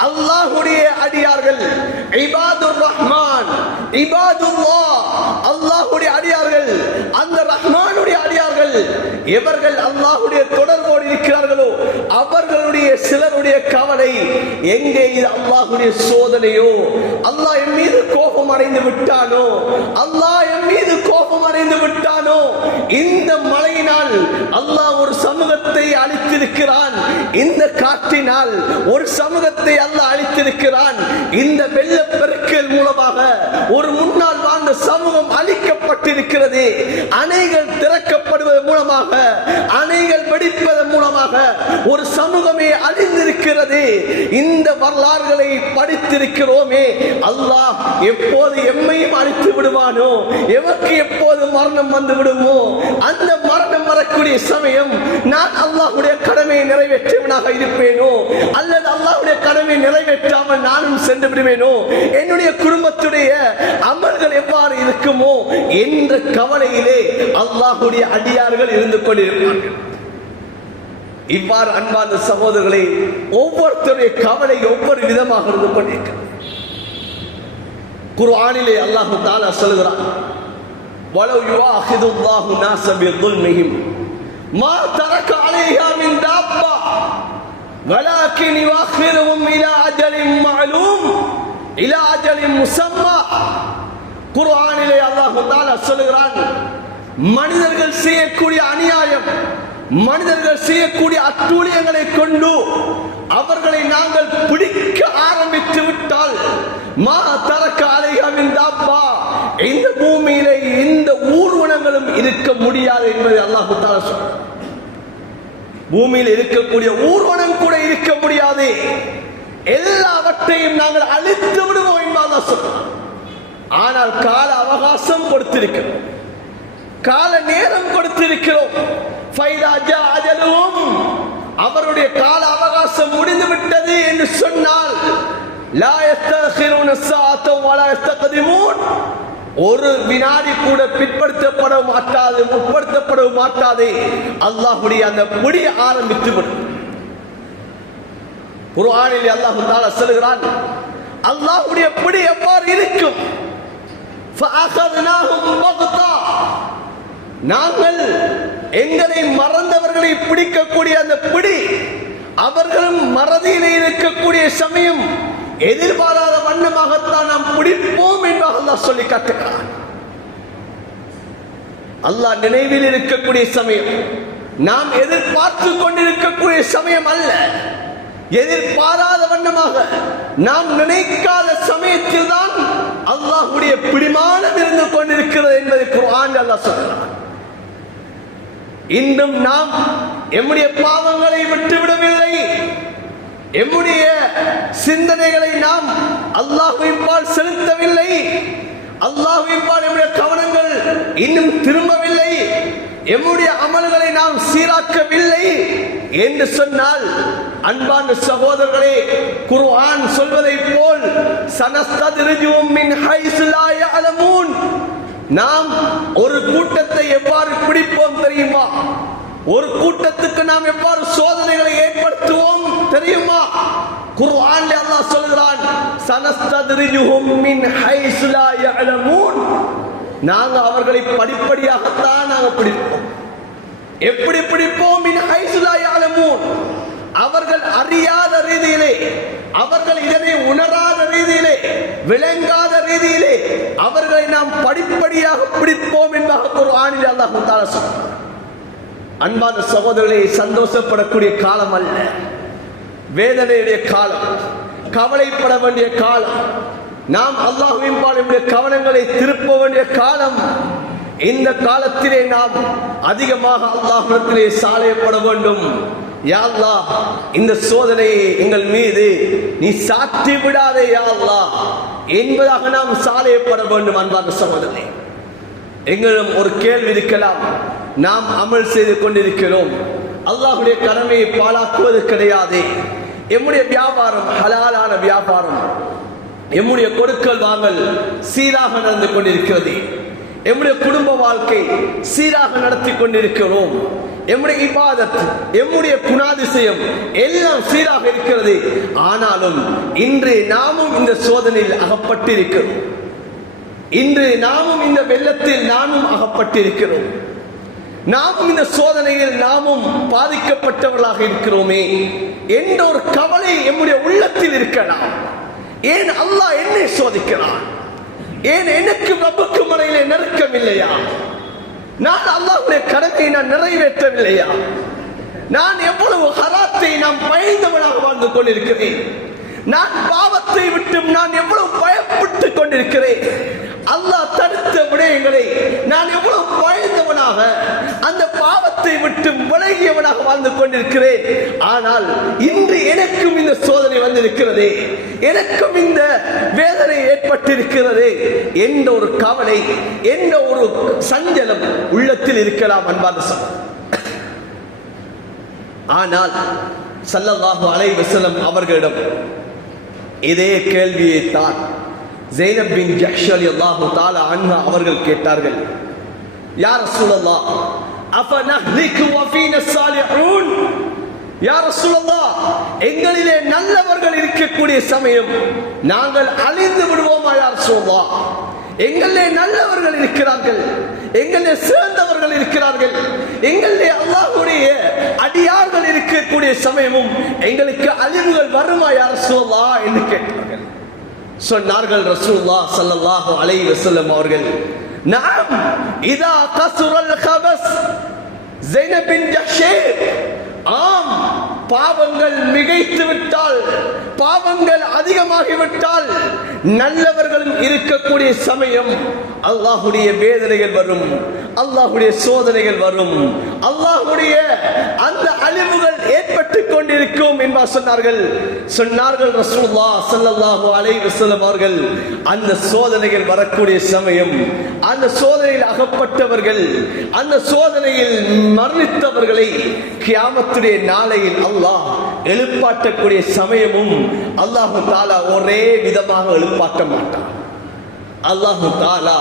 அல்லாஹ்வுடைய அடியார்கள், இபாதுர் ரஹ்மான், இபாதுல்லாஹ், அல்லாஹ்வுடைய அடியார்கள், அந்த ரஹ்மானுடைய அடியார்கள் எவர்கள் அல்லாஹ்வுடைய தொடர்போடு இருக்கிறார்களோ அவர்களுடைய சிலருடைய கவலை எங்கே இது அல்லாஹ்வுடைய சோதனையோ, அல்லாஹ் என் மீது கோபம் அடைந்து விட்டானோ, அல்லாஹ் என் மீது கோபம் அடைந்து விட்டானோ. இந்த மழையினால் அல்லாஹ் ஒரு சமூகத்தை அழித்திருக்கிறான், இந்த காற்றினால் ஒரு சமூகத்தை அல்லாஹ் அழித்திருக்கிறான், இந்த வெள்ளப்பெருக்கல் மூலமாக ஒரு முன்னால் வாழ்ந்த சமூகம் அழிக்கப்பட்டிருக்கிறது, அணைகள் திறக்கப்படுவதன் மூலமாக, அணைகள் வெடிப்பதன் மூலமாக ஒரு சமூகமே அழிந்திருக்கிறது. இந்த வரலாறுகளை படித்திருக்கிறோமே, அல்லாஹ் எப்போது எம்மையும் அழித்து விடுவானோ, எவருக்கு எப்போது மரணம் வந்து விடுமோ, அந்த மரணம் வரக்கூடிய சமயம் நான் அல்லாஹ்வுடைய கடமையை நிறைவேற்றவனாக இருப்பேனோ, அல்லது அல்லாஹ்வுடைய கடமையை நிறைவேற்றாமல் நானும் சென்று விடுவேனோ, என்னுடைய குடும்பத்துடைய அமல்கள் எவ்வாறு இருக்குமோ என்ற கவலையிலே அல்லாஹ்வுடைய அடியார்கள் இருந்து கொண்டிருப்பார்கள். இவ்வாறு அன்பார்ந்த சகோதரர்களே, ஒவ்வொருத்தருடைய கவலை ஒவ்வொரு விதமாக இருந்து கொண்டிருக்கிறது. குர்ஆனிலே அல்லாஹ் தஆலா சொல்கிறான், வலவ் யுஆஹிதுல்லாஹு நாஸ பிظுல்மிஹிம் மா தரக அலைஹா மின் தாப்பா வலாக்கின் யுஅখিরுஹும் இலா அஜலின் மஅலூம் இலா அஜலின் முஸம்மா. குர்ஆனிலே அல்லாஹ் தஆலா சொல்கிறான், மனிதர்கள் செய்யக்கூடிய அநியாயம், மனிதர்கள் செய்யக்கூடிய அட்டூழியங்களை கொண்டு அவர்களை நாங்கள் பிடிக்க ஆரம்பித்து விட்டால் மா தரக்க அலைஹா மின் தாப்பா, இந்த பூமியிலே இந்த ஊர்வனங்களும் இருக்க முடியாது என்பதை அல்லாஹ் தஆலா சொல்றார். பூமியில் இருக்கக்கூடிய ஊர்வனம் கூட இருக்க முடியாது, எல்லாவற்றையும் நாங்கள் அழித்து விடுவோம் என்று அல்லாஹ் சொல்றார். ஆனால் கால அவகாசம் கொடுத்திருக்கிறோம், கால நேரம் கொடுத்திருக்கிறோம். அவருடைய கால அவகாசம் முடிந்து விட்டது என்று சொன்னால் ஒரு வினாடி கூட பிற்படுத்தப்பட மாட்டாது, முற்படுத்தப்பட மாட்டாது. அல்லாஹ்வுடைய அந்த பிடி ஆரம்பித்து விடும். குர்ஆனில் அல்லாஹ் தஆலா சொல்கிறான், அல்லாஹ்வுடைய பிடி எவ்வாறு இருக்கும்? நாங்கள் எங்களை மறந்தவர்களை பிடிக்கக்கூடிய அந்த பிடி அவர்களும் மறதியிலே இருக்கக்கூடிய சமயம் எதிர்பாராத வண்ணமாகத்தான் நாம் பிடிப்போம் என்பதாக அல்லாஹ் சொல்லி காட்டுகிறான். அல்லாஹ் நினைவில் இருக்கக்கூடிய சமயம், நாம் எதிர்பார்த்து கொண்டிருக்கக்கூடிய சமயம் அல்ல, எதிர்பாராத வண்ணமாக நாம் நினைக்காத சமயத்தில் தான் அல்லாஹ்வுடைய பிடிமானம் இருந்து கொண்டிருக்கிறது என்பதை குர்ஆன் அல்லாஹ் சொல்கிறான். இன்னும் நாம் எம்முடைய பாவங்களை விட்டுவிடவில்லை, எம்முடைய சிந்தனைகளை நாம் அல்லாஹ்வின் பால் செலுத்தவில்லை, அல்லாஹ்வின் பால் எம்முடைய கவனங்கள் இன்னும் திரும்பவில்லை, எம்முடைய அமல்களை நாம் சீராக்கவில்லை என்று சொன்னால், அன்பான சகோதரர்களே, குர்ஆன் சொல்வதை போல் சனஸ்தத்ரிஜுஹும் மின் ஹைஸு லா யஅலமூன், நாம் ஒரு கூட்டத்தை எவ்வாறு பிடிப்போம் தெரியுமா? ஒரு கூட்டத்துக்கு நாம் எவ்வாறு சோதனைகளை ஏற்படுத்துவோம் தெரியுமா? குர்ஆன்ல அல்லாஹ் சொல்கிறான், சனஸ்தத்ரிஜுஹும் மின் ஹைஸு லா யஅலமூன், நாங்கள் அவர்களை படிப்படியாகத்தான் நாங்கள் பிடிப்போம். எப்படி பிடிப்போம்? மின் ஹைஸு லா யஅலமூன், அவர்கள் அறியாத ரீதியிலே, அவர்கள் இதனை உணராத ரீதியிலே, விளங்காத ரீதியிலே அவர்களை நாம் படிப்படியாக பிடிப்போம் என்பதாக குர்ஆனில் அல்லாஹ் தஆலா சொல்றார். அன்பான சகோதரர்களே, சந்தோஷப்படக்கூடிய காலம் அல்ல, வேதனையுடைய காலம், கவலைப்பட வேண்டிய காலம், நாம் அல்லாஹ்வின் பால் நம்முடைய கவனங்களை திருப்ப வேண்டிய காலம். இந்த காலத்திலே நாம் அதிகமாக அல்லாஹ்விடத்திலே சாலைப்பட வேண்டும். யா அல்லாஹ், இந்த சோதனையை எங்கள் மீது நீ சாத்தி விடாதே யா அல்லாஹ் என்பதாக நாம் சாலைப்பட வேண்டும். அன்பான சகோதரனே, எங்களிடம் ஒரு கேள்வி இருக்கலாம், நாம் அமல் செய்து கொண்டிருக்கிறோம், அல்லாஹ்வுடைய கடமையை பாழாக்குவது கிடையாது, எம்முடைய வியாபாரம் ஹலாலான வியாபாரம், எம்முடைய கொடுக்கல் வாங்கல் சீராக நடந்து கொண்டிருக்கிறது, எம்முடைய குடும்ப வாழ்க்கை சீராக நடத்தி கொண்டிருக்கிறோம், எம்முடைய இபாதத், எம்முடைய குணாதிசயம் எல்லாம் சீராக இருக்கிறது. ஆனாலும் இன்று நாமும் இந்த சோதனையில் அகப்பட்டிருக்கிறோம், இன்று நாமும் இந்த வெள்ளத்தில் நாமும் அகப்பட்டிருக்கிறோம். நாமும் இந்த சோதனையில் நாமும் பாதிக்கப்பட்டவர்களாக இருக்கிறோமே என்ற ஒரு கவலை நம்முடைய உள்ளத்தில் இருக்கலாம். ஏன் அல்லாஹ் என்னை சோதிக்கிறான்? ஏன் எனக்கு ரப்புக்கு மறையிலே நெருக்கம் இல்லையா? நான் அல்லாஹ்வுடைய கடமையை நான் நிறைவேற்றவில்லையா? நான் எவ்வளவு ஹராத்தை நான் பயந்தவனாக வாழ்ந்து கொண்டிருக்கிறேன். நான் பாவத்தை விட்டு நான் எவ்வளவு பயப்பட்டு கொண்டிருக்கிறேன். அல்லாஹ் தடுத்த விடயங்களை நான் எவ்வளவு பயந்தவனாக அந்த பாவத்தை விட்டு விலகியவனாக வாழ்ந்து கொண்டிருக்கிறேன். ஆனால் இன்று எனக்கும் இந்த சோதனை வந்திருக்கிறதே, எனக்கும் இந்த வேதனை ஏற்பட்டிருக்கிறதே என்ற ஒரு கவலை, என்ற ஒரு சஞ்சலம் உள்ளத்தில் இருக்கலாம் அன்பான சகோதரர்களே. ஆனால் ஸல்லல்லாஹு அலைஹி வஸல்லம் அவர்களிடம் இதே கேள்வியை தான் ஸைனப் பின் ஜஹ்ஷ் ரலியல்லாஹு தஆலா அன்ஹா அவர்கள் கேட்டார்கள். யா ரசூலல்லாஹ் அஃபனஹ்லிகு வ ஃபீனா ஸாலிஹூன், யா ரசூலல்லாஹ் எங்களிலே நல்லவர்கள் இருக்கக்கூடிய சமயம் நாங்கள் அழிந்து விடுவோமா யா ரசூலல்லாஹ்? எங்களிலே நல்லவர்கள் இருக்கிறார்கள், எங்களிலே சிறந்தவர்கள் இருக்கிறார்கள், எங்களிலே அல்லாஹ்வுடைய அடியார்கள் இருக்கக்கூடிய சமயமும் எங்களுக்கு அழிவுகள் வருமா யா ரசூலல்லாஹ் என்று கேட்டார்கள். சொன்னார்கள் ரசூலுல்லாஹ் ஸல்லல்லாஹு அலைஹி வஸல்லம் அவர்கள், நஅம் இதா கஸரல் கபஸ். ஸைனப் பின் ஜஹ்ஷ், ஆம், பாவங்கள் மிகைத்து விட்டால், பாவங்கள் அதிகமாகிவிட்டால் நல்லவர்களும் இருக்கக்கூடிய சமயம் அல்லாஹ்வுடைய வேதனைகள் வரும், அல்லாஹ்வுடைய சோதனைகள் வரும், அல்லாஹ்வுடைய அந்த அழிவுகள் ஏற்பட்டு கொண்டிருக்கும் என்று சொன்னார்கள். சொன்னார்கள் ரசூலுல்லாஹ் ஸல்லல்லாஹு அலைஹி வஸல்லம் அவர்கள், அந்த சோதனைகள் வரக்கூடிய சமயம், அந்த சோதனையில் அகப்பட்டவர்கள், அந்த சோதனையில் மரணித்தவர்களை கியாமத்துடைய நாளையில் அல்லாஹ் எழுப்பாட்டக்கூடிய சமயமும் அல்லாஹு தஆலா ஒரே விதமாக எழுப்பாட்ட மாட்டான். அல்லாஹு தஆலா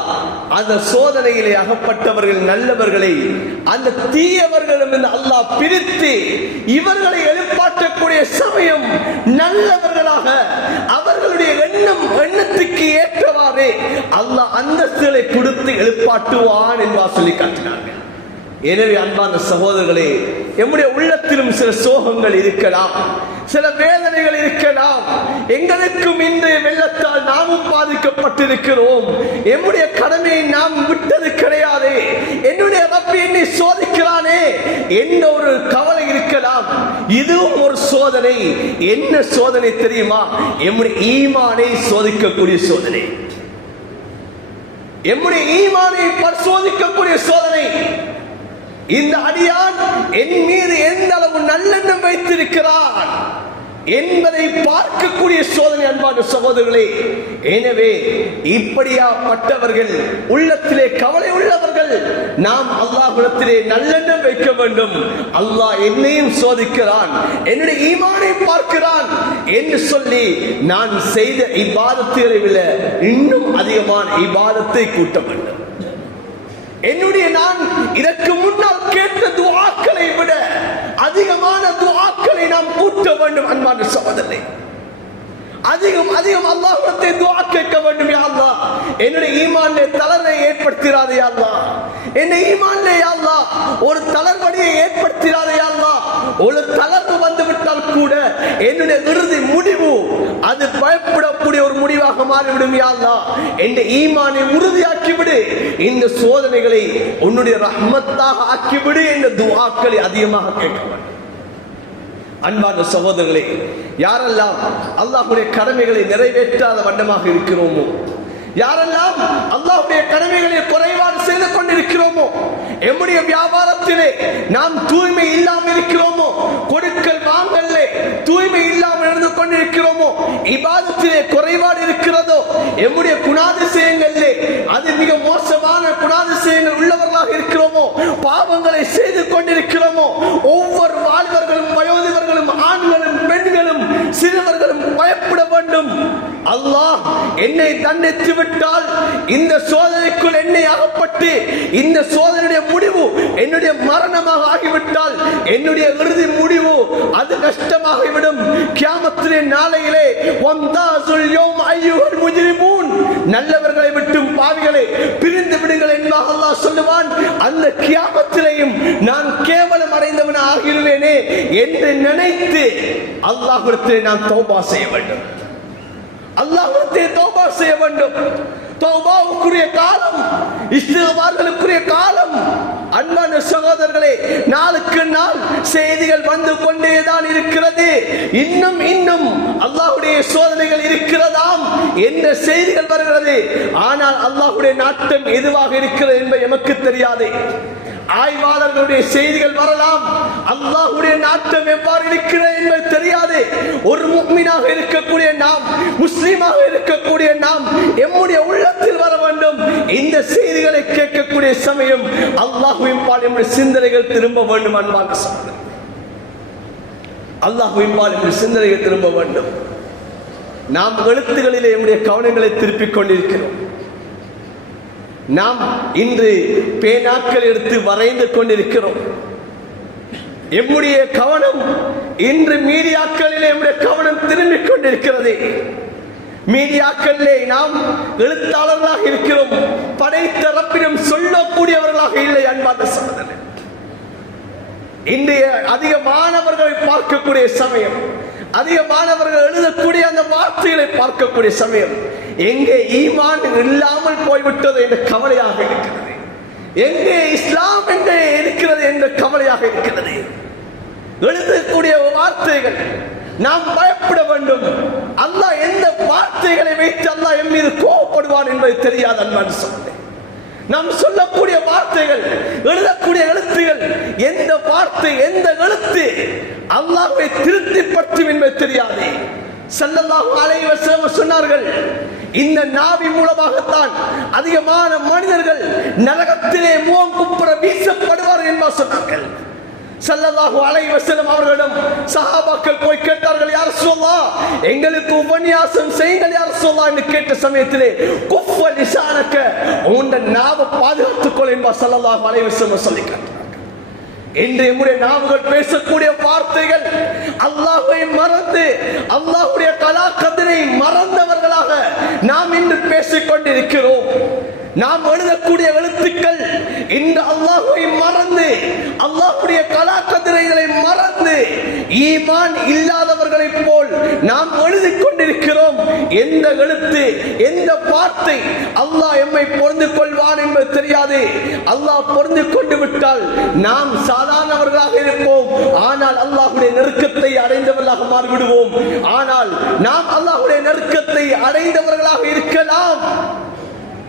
அந்த சோதனையிலே அகப்பட்டவர்கள் நல்லவர்களை அந்த தீயவர்களிடமிருந்து அல்லாஹ் பிரித்து இவர்களை எழுப்பாட்டக்கூடிய சமயம் நல்லவர்களாக அவர்களுடைய எண்ணத்துக்கு ஏற்றவாறு அல்லாஹ் அந்தஸ்துகளை கொடுத்து எழுப்பாட்டுவான் என்பார் சொல்லி காட்டினார்கள். எனவே அன்பான சகோதரர்களே, நம்முடைய உள்ளத்திலும் சில சோகங்கள் இருக்கலாம், சில வேதனைகள் இருக்கலாம். எங்களுக்கும் இன்றைய வெள்ளத்தால் நாமும் பாதிக்கப்பட்டிருக்கிறோம். என்னுடைய கடமையை நாம் விட்டது கிடையாது. என்னுடைய ரப்பி என்னை சோதிக்கிறானே என்ற ஒரு கவலை இருக்கலாம். இதுவும் ஒரு சோதனை. என்ன சோதனை தெரியுமா? நம்முடைய ஈமானை சோதிக்கக்கூடிய சோதனை, நம்முடைய ஈமானை பரிசோதிக்கக்கூடிய சோதனை. இந்த அடியான் என் மீது எந்த அளவு நல்லெண்ணம் வைத்திருக்கிறான் என்பதை பார்க்கக்கூடிய சோதனை அன்பான சகோதரர்களே. எனவே இப்படியாப்பட்டவர்கள், உள்ளத்திலே கவலை உள்ளவர்கள், நாம் அல்லாஹ்விடத்திலே நல்லெண்ணம் வைக்க வேண்டும். அல்லாஹ் என்னையும் சோதிக்கிறான், என்னுடைய ஈமானை பார்க்கிறான் என்று சொல்லி நான் செய்த இபாதத்துகளை விட இன்னும் அதிகமான இபாதத்தை கூட்ட வேண்டும். என்னுடைய நான் இதற்கு முன்னால் கேட்ட துஆக்களை விட அதிகமான துஆக்களை நாம் கூட்ட வேண்டும் அன்பான சகோதரர்களே. அதிகம் அதிகம் அல்லாஹ்விடத்தை துஆ கேட்க வேண்டும். யா அல்லாஹ், என்னுடைய ஈமானிலே தளர்வை ஏற்படுத்திராதே யா அல்லாஹ். என்னுடைய ஈமானிலே யா அல்லாஹ் ஒரு தளர்வடியை ஏற்படுத்திராதே யா அல்லாஹ். ஒரு தளர்வு வந்து விட்டால் கூட என்னுடைய இறுதி முடிவு அது பயப்படக்கூடிய ஒரு முடிவாக மாறிவிடும். யா அல்லாஹ், என்னுடைய ஈமானை உறுதியாக்கிவிடு, இந்த சோதனைகளை உன்னுடைய ரஹ்மத்தாக ஆக்கிவிடு என்ற துஆக்களை அதிகமாக கேட்க வேண்டும். அன்பான சகோதரர்களே, யாரெல்லாம் அல்லாஹ்வுடைய கடமைகளை நிறைவேற்றாத வண்ணமாக இருக்கிறோமோ, யாரெல்லாம் அல்லாஹ்வுடைய கடமைகளை குறைவாடு செய்து கொண்டிருக்கிறோமோ, நம்முடைய வியாபாரத்திலே நாம் தூய்மை இல்லாமல் இருக்கிறோமோ, கொடுக்கல் வாங்கல்லே தூய்மை இல்லாமல் இருந்து கொண்டிருக்கிறோமோ, இபாதத்திலே குறைபாடு இருக்கிறதோ, நம்முடைய குணாதிசயங்களிலே அது மிக மோசமான குணாதிசயங்கள் உள்ளவர்களாக இருக்கிறோமோ, பாவங்களை செய்து கொண்டிருக்கிறோமோ, ஒவ்வொரு வாலிபர்களும் வயோதிபர்களும் ஆண்களும் பெண்களும் சிறுவர்களும் பயப்பட வேண்டும். அல்லாஹ் என்னை தண்டித்து விட்டால், இந்த சோதனைக்குள் என்னை அகப்பட்டு இந்த சோதனையுடைய முடிவு என்னுடைய மரணமாக ஆகிவிடும் ஆகிவிட்டால் என்னுடைய இறுதி முடிவு அது கஷ்டமாகிவிடும். கியாமத்திலே நாளையிலே வம்தாசுல் யௌம் அய்யுஹல் முஜ்ரிமூன், நல்லவர்களை விட்டும் பாவிகளை பிரிந்து விடுங்கள் என்பதாக அல்லாஹ் சொல்லுவான். அந்த கியாமத்திலேயும் நான் கேவலம் அடைந்தவன் ஆகிடுவேனே என்று நினைத்து அல்லாஹ்விடத்திலே நான் தௌபா செய்ய வேண்டும். அல்லாஹ்விடத்திலே தௌபா செய்ய வேண்டும். தௌபாவுக்குரிய காலம், இஸ்திக்பார்களுக்குரிய காலம். அன்பான சகோதரர்களே, நாளுக்கு நாள் செய்திகள் வந்து கொண்டேதான் இருக்கிறது. இன்னும் அல்லாஹ்வுடைய சோதனைகள் இருக்கிறதாம் என்ற செய்திகள் வருகிறது. ஆனால் அல்லாஹ்வுடைய நாட்டம் எதுவாக இருக்கிறது என்பது எமக்கு தெரியாது. ஆய்வாளர்களுடைய செய்திகள் வரலாம், அல்லாஹ்வுடைய நாட்டம் எவ்வாறு இருக்கிறது என்பது தெரியாது. ஒரு முஃமினாக இருக்கக்கூடிய நாம், முஸ்லிமாக இருக்கக்கூடிய நாம், எம்முடைய உள்ளத்தில் வர வேண்டும். இந்த செய்திகளை கேட்கக்கூடிய சமயம் அல்லாஹ்வின் பால் நம்முடைய சிந்தனைகள் திரும்ப வேண்டும். அன்பான சகோதரர்களே, அல்லாஹ்வின் பால் நம்முடைய சிந்தனைகள் திரும்ப வேண்டும். நாம் எழுத்துகளிலே நம்முடைய கவனங்களை திருப்பிக் கொண்டிருக்கிறோம். நாம் இன்று பேனாக்கள் எடுத்து வரைந்து கொண்டிருக்கிறோம். எம்முடைய கவனம் இன்று மீடியாக்களிலே நம்முடைய கவனம் திரும்பிக் கொண்டிருக்கிறது. மீடியாக்களிலே நாம் எழுத்தாளர்களாக இருக்கிறோம், படைத்த ரப்பிடம் சொல்லக்கூடியவர்களாக இல்லை. அன்பான சகோதரர்களே, இன்றைய அதிக மாணவர்களை பார்க்கக்கூடிய சமயம், அதிக மாணவர்கள் எழுதக்கூடிய அந்த வார்த்தைகளை பார்க்கக்கூடிய சமயம், எங்கே ஈமான் இல்லாமல் போய்விட்டது என்ற கவலையாக இருக்கிறது. எங்கே இஸ்லாம் எங்கே இருக்கிறது என்ற கவலையாக இருக்கிறது. எழுதக்கூடிய வார்த்தைகள் நாம் பயப்பட வேண்டும். அல்லாஹ் எந்த வார்த்தைகளை வைத்து அல்லாஹ் என் மீது கோபப்படுவான் என்பது தெரியாது. அன்பான சகோதரர்களே, நாம் சொல்லக்கூடிய வார்த்தைகள், எழுதக்கூடிய எழுத்துகள், எந்த வார்த்தை எந்த எழுத்து அல்லாஹ்வை திருப்திப்படுத்தும் என்பது தெரியாது. ஸல்லல்லாஹு அலைஹி வஸல்லம் சொன்னார்கள், இந்த நாவி மூலமாகத்தான் அதிகமான மனிதர்கள் நரகத்திலே முகம் குப்புற வீசப்படுவார்கள் என்று சொன்னார்கள். ஸல்லல்லாஹு அலைஹி வஸல்லம் அவர்களிடம் சஹாபாக்கள் போய் கேட்டார்கள், யா ரசூலல்லாஹ், எங்களுக்கு உபன்யாசம் செய்யுங்கள் யா ரசூலல்லாஹ் என்று கேட்ட சமயத்திலே, குஃப லிசானக, உன்னுடைய நாவை பாதுகாத்துக் கொள் என்று ஸல்லல்லாஹு அலைஹி வஸல்லம் சொல்லி காட்டினார்கள். இன்று நம்முடைய நாவுகள் பேசக்கூடிய வார்த்தைகள் அல்லாஹ்வை மறந்து, அல்லாஹ்வுடைய கலாக்கதிரை மறந்தவர்களாக நாம் இன்று பேசிக் கொண்டிருக்கிறோம். நாம் எழுதக்கூடிய எழுத்துக்கள் இன்று அல்லாஹ்வை மறந்து, அல்லாஹ்வுடைய கலாக்கதிரைகளை மறந்து, ஈமான் இல்லாதவர்களை போல் நாம் எழுதிக் கொண்டிருக்கிறோம். எந்த எழுத்து எந்த வார்த்தை அல்லாஹ் எம்மை பொருந்து கொள்வான் என்பது தெரியாது. அல்லாஹ் பொருந்து கொண்டு விட்டால் நாம் சாதாரணவர்களாக இருப்போம், ஆனால் அல்லாஹ்வுடைய நெருக்கத்தை அடைந்தவர்களாக மாறிவிடுவோம். ஆனால் நாம் அல்லாஹ்வுடைய நெருக்கத்தை அடைந்தவர்களாக இருக்கலாம்.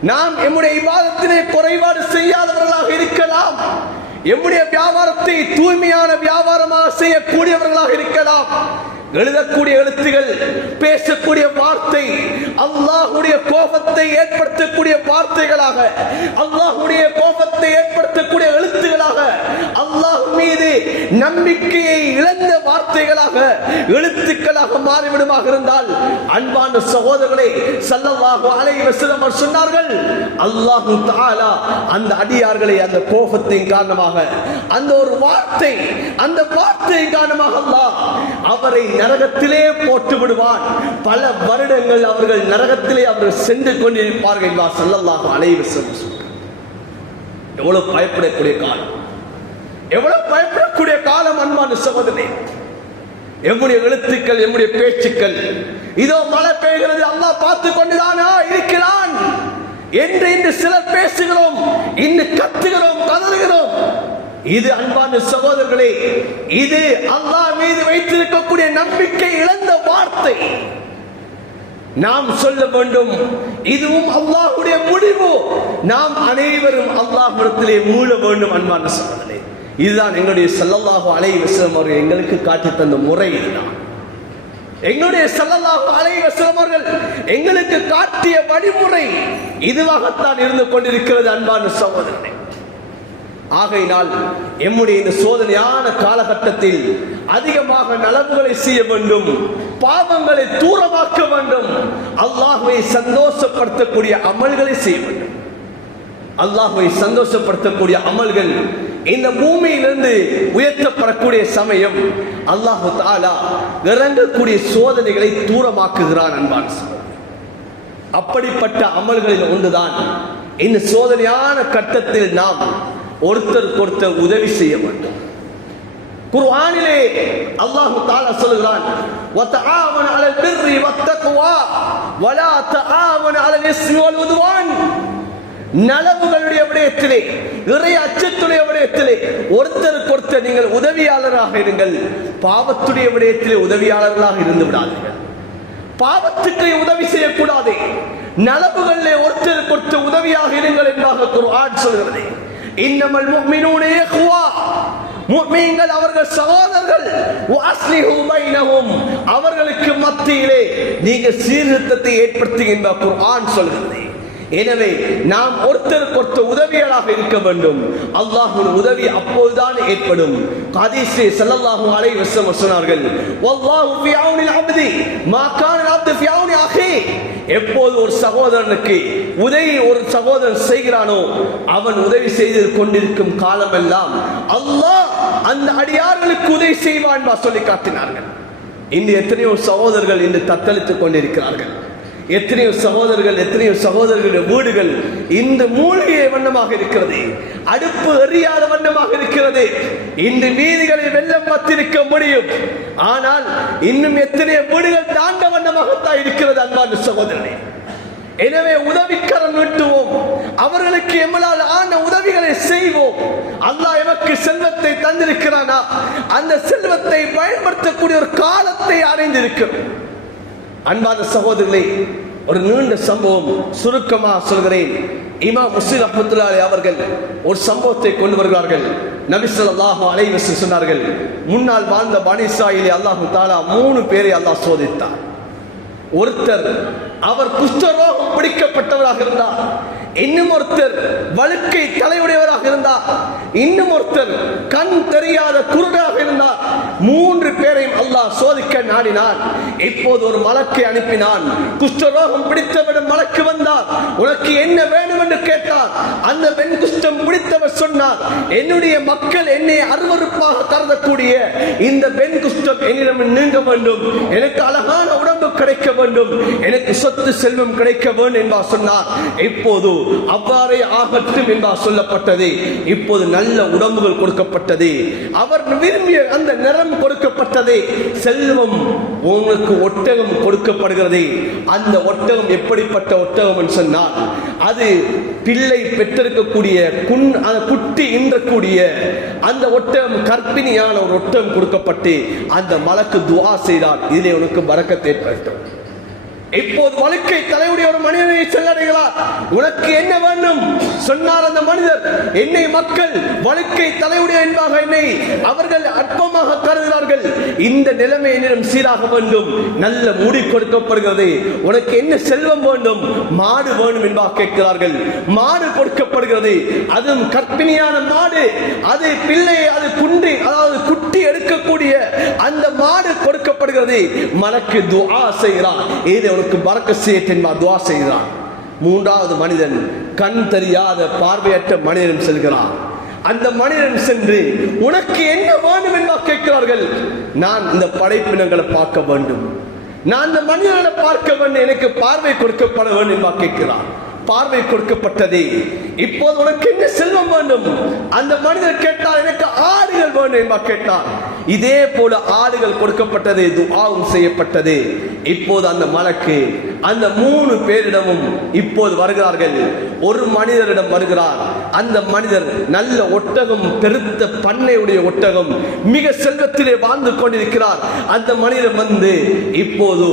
நாம் எம்முடைய இபாதத்திலே குறைபாடு செய்யாதவர்களாக இருக்கலாம். எம்முடைய வியாபாரத்தை தூய்மையான வியாபாரமாக செய்யக்கூடியவர்களாக இருக்கலாம். எழுதக்கூடிய எழுத்துகள், பேசக்கூடிய வார்த்தை அல்லாஹ்வுடைய கோபத்தை ஏற்படுத்தக்கூடிய வார்த்தைகளாக, அல்லாஹ்வுடைய கோபத்தை ஏற்படுத்தக்கூடிய எழுத்துகளாக, அல்லாஹ் மீது நம்பிக்கையை இழந்த வார்த்தைகளாக, எழுத்துக்களாக மாறிவிடுமாக இருந்தால், அன்பான சகோதரர்களே, ஸல்லல்லாஹு அலைஹி வஸல்லம் சொன்னார்கள், அல்லாஹ் தஆலா அந்த அடியார்களை அந்த கோபத்தின் காரணமாக, அந்த ஒரு வார்த்தை, அந்த வார்த்தையின் காரணமாக அல்லாஹ் அவரை நரகத்திலே போட்டு விடுவான். பல வருடங்கள் அவர்கள் நரகத்திலே அவர்கள் சென்று கொண்டிருப்பார்கள். ஸல்லல்லாஹு அலைஹி வஸல்லம் எவ்வளவு பயப்படக்கூடிய காலம், எவ்வளவு பயப்படக்கூடிய காலம். அன்பான சகோதரனே, எம்முடைய எழுத்துக்கள், எம்முடைய பேச்சுக்கள், இதோ மழை பெய்கிறது அல்லாஹ் பார்த்து கொண்டுதானா இருக்கிறான் என்று இன்று சிலர் பேசுகிறோம், இன்று கத்துகிறோம், கதறுகிறோம். இது அன்பான சகோதரர்களே, இது அல்லாஹ் மீது வைத்திருக்கக்கூடிய நம்பிக்கை இழந்த வார்த்தை. நாம் சொல்ல வேண்டும், இதுவும் அல்லாஹ்வுடைய முடிவு. நாம் அனைவரும் அல்லாஹ்விடத்திலே மீள வேண்டும். அன்பான சகோதரர்களே, இதுதான் எங்களுடைய ஸல்லல்லாஹு அலைஹி வஸல்லம் அவர்கள் எங்களுக்கு காட்டி தந்த முறை. இதுதான் எங்களுடைய ஸல்லல்லாஹு அலைஹி வஸல்லம் அவர்கள் எங்களுக்கு காட்டிய வழிமுறை. இதுவாகத்தான் இருந்து கொண்டிருக்கிறது. அன்பான சகோதரர்களே, ஆகையினால் எம்முடைய இந்த சோதனையான காலகட்டத்தில் அதிகமாக நலவுகளை செய்ய வேண்டும், பாவங்களை தூரமாக்க வேண்டும், அல்லாஹ்வை சந்தோஷப்படுத்தக்கூடிய அமல்களை செய்ய வேண்டும். அல்லாஹ்வை சந்தோஷப்படுத்தக்கூடிய அமல்கள் இந்த பூமியிலிருந்து உயர்த்தப்படக்கூடிய சமயம் அல்லாஹு தஆலா இறங்கக்கூடிய சோதனைகளை தூரமாக்குகிறான். அன்பான அப்படிப்பட்ட அமல்களில் ஒன்றுதான் இந்த சோதனையான கட்டத்தில் நாம் ஒருத்தருக்கு உதவி செய்ய வேண்டும். குர்ஆனிலே அல்லாஹ் தஆலா சொல்கிறான், வதஆவன அலல் பிர்ரி வத்தக்வா வலா தஆவன அலல் இஸ்மி வல் உத்வான். நலவுகளுடைய விடயத்திலே, இறை அச்சத்துடைய விடயத்திலே ஒருத்தருக்கு நீங்கள் உதவியாளராக இருங்கள். பாவத்துடைய விடயத்திலே உதவியாளர்களாக இருந்து விடாதீர்கள். பாவத்துக்கு உதவி செய்யக்கூடாது. நலவுகளிலே ஒருத்தருக்கு உதவியாக இருங்கள் என்பதாக குர்ஆன் சொல்கிறது. இன்னமல் முஃமினூன இக்வா, முஃமின்கள் அவர்கள் சகோதரர்கள். வஅஸ்லிஹு பைனஹும், அவர்களுக்கு மத்தியிலே நீங்க சீர்திருத்தத்தை ஏற்படுத்துகின்ற குர்ஆன் சொல்கிறது. எனவே நாம் ஒருத்தருக்கு உதவியாளராக இருக்க வேண்டும். அல்லாஹ்வுடைய உதவி அப்போதுதான் ஏற்படும். ஹதீஸில் ஸல்லல்லாஹு அலைஹி வஸல்லம் சொன்னார்கள், வல்லாஹு ஃபீ அவுனில் அப்தி மா கான அல் அப்து ஃபீ அவுனி அஹி. எப்போது ஒரு சகோதரனுக்கு உதவி ஒரு சகோதரன் செய்கிறானோ அவன் உதவி செய்து கொண்டிருக்கும் காலமெல்லாம் அல்லாஹ் அந்த அடியார்களுக்கு உதவி செய்வான் சொல்லி காட்டினார்கள். இன்று எத்தனையோ சகோதரர்கள் இன்று தத்தளித்துக் கொண்டிருக்கிறார்கள். எத்தனையோ சகோதரர்களுடைய வீடுகள் இந்த மூலிகை வண்ணமாக இருக்கிறது, அடுப்பு எறியாத வண்ணமாக இருக்கிறது. இன்று வீதிகளை வெள்ளம் பத்திருக்க முடியும், ஆனால் இன்னும் எத்தனையோ வீடுகள் தாண்ட வண்ணமாகத்தான் இருக்கிறது. அன்பான சகோதரனே, எனவே உதவிக்கரம் நீட்டுவோம், அவர்களுக்கு எம்மளால் ஆன உதவிகளை செய்வோம். அல்லாஹ் எமக்கு செல்வத்தை தந்திருக்கிறானா, அந்த செல்வத்தை பயன்படுத்தக்கூடிய ஒரு காலத்தை அறிந்திருக்கிறோம். அன்பான சகோதரர்களே, ஒரு நீண்ட சம்பவம் சுருக்கமாக சொல்கிறேன். இமாம் முஸ்லிம் ரஹ்மத்துல்லாஹி அலைஹி அவர்கள் ஒரு சம்பவத்தை கொண்டு வருகிறார்கள். நபி ஸல்லல்லாஹு அலைஹி வஸல்லம் சொன்னார்கள், முன்னால் வாழ்ந்த பனி இஸ்ராயீலை அல்லாஹ் தஆலா 3 பேரை அல்லாஹ் சோதித்தார். ஒருத்தர் அவர் குஷ்டரோகம் பிடிக்கப்பட்டவராக இருந்தார், இன்னும் ஒருத்தர் வழுக்கை தலையுடையவராக இருந்தார், இன்னும் ஒருத்தர் கண் தெரியாத குருடாக இருந்தார். 3 பேரையும் அல்லாஹ் சோதிக்க நாடினான். இப்போது ஒரு மலக்கை அனுப்பினான். குஷ்டரோகம் பிடித்தவரிடம் மலக்கு வந்தார். உனக்கு என்ன வேண்டும் என்று கேட்டார். அந்த பெண் குஷ்டம் பிடித்தவர் சொன்னார், என்னுடைய மக்கள் என்னை அருவருப்பாக கருதக்கூடிய இந்த பெண் குஷ்டம் என்னிடம் நீங்க வேண்டும், எனக்கு அழகான உடம்பு கிடைக்க வேண்டும், எனக்கு சொத்து செல்வம் கிடைக்க வேண்டும் என்பார் சொன்னார். இப்போது அவ்வாறே ஆகட்டும் என்பார் சொல்லப்பட்டது. இப்போது நல்ல உடம்புகள் கொடுக்கப்பட்டது, அவர் விரும்பிய அந்த நிறம் கொடுக்கப்பட்டது, செல்வம் உங்களுக்கு ஒட்டகம் கொடுக்கப்படுகிறது. அந்த ஒட்டகம் எப்படிப்பட்ட ஒட்டகம் என்று சொன்னால், அது பிள்ளை பெற்றிருக்கக்கூடிய குட்டி இன்றக்கூடிய அந்த ஒட்டகம், கர்ப்பிணியான ஒரு ஒட்டகம் கொடுக்கப்பட்டு அந்த மலக்கு துஆ செய்தார், இதிலே உனக்கு பரக்கத் ஏற்படும். இப்போது வழுக்கை தலையுடைய ஒரு மனிதனை செல்லடைகிறார். உனக்கு என்ன வேண்டும் சொன்னார் அந்த மனிதர். என்னை மக்கள் வழுக்கை தலையுடைய என்பாக என்னை அவர்கள் அற்பமாக கருதுகிறார்கள். இந்த நிலைமை என்னிடம் சீராக வேண்டும், நல்ல முடி கொடுக்கப்படுகிறது. உனக்கு என்ன செல்வம் வேண்டும்? மாடு வேண்டும் என்பாக கேட்கிறார்கள். மாடு கொடுக்கப்படுகிறது, அதுவும் கர்ப்பிணியான மாடு, அது பிள்ளை, அது குன்றி, அதாவது குட்டி எடுக்கக்கூடிய அந்த மாடு கொடுக்கப்படுகிறது. மலக்கு துஆ செய்கிறார், இது உனக்கு பரக்கத் செய்யட்டும் என்பார், துஆ செய்கிறார். 3வது மனிதன் கண் தெரியாத பார்வையற்ற மனிதன் செல்கிறார். அந்த மனிதன் சென்று உனக்கு என்ன வேண்டும் என்பார் கேட்கிறார்கள். நான் இந்த படைப்பினங்களை பார்க்க வேண்டும், நான் இந்த மனிதனை பார்க்க வேண்டும், எனக்கு பார்வை கொடுக்கப்பட வேண்டும் என்பார் கேட்கிறார். பார்வை கொடுக்கப்பட்டது. இப்போது உனக்கு என்ன செல்வம் வேண்டும்? அந்த மனிதர் கேட்டார், எனக்கு ஆடுகள் வேண்டும் என்பார் கேட்டார். இதே போல ஆடுகள் கொடுக்கப்பட்டது, துஆவும் செய்யப்பட்டது. இப்போது அந்த மலக்கு அந்த 3 பேரிடமும் இப்போது வருகிறார்கள். ஒரு மனிதரிடம் வருகிறார். அந்த மனிதர் நல்ல ஒட்டகம், பெருத்த பண்ணையுடைய ஒட்டகம், மிக செல்வத்திலே வாழ்ந்து கொண்டிருக்கிறார். அந்த மனிதன் வந்து இப்போது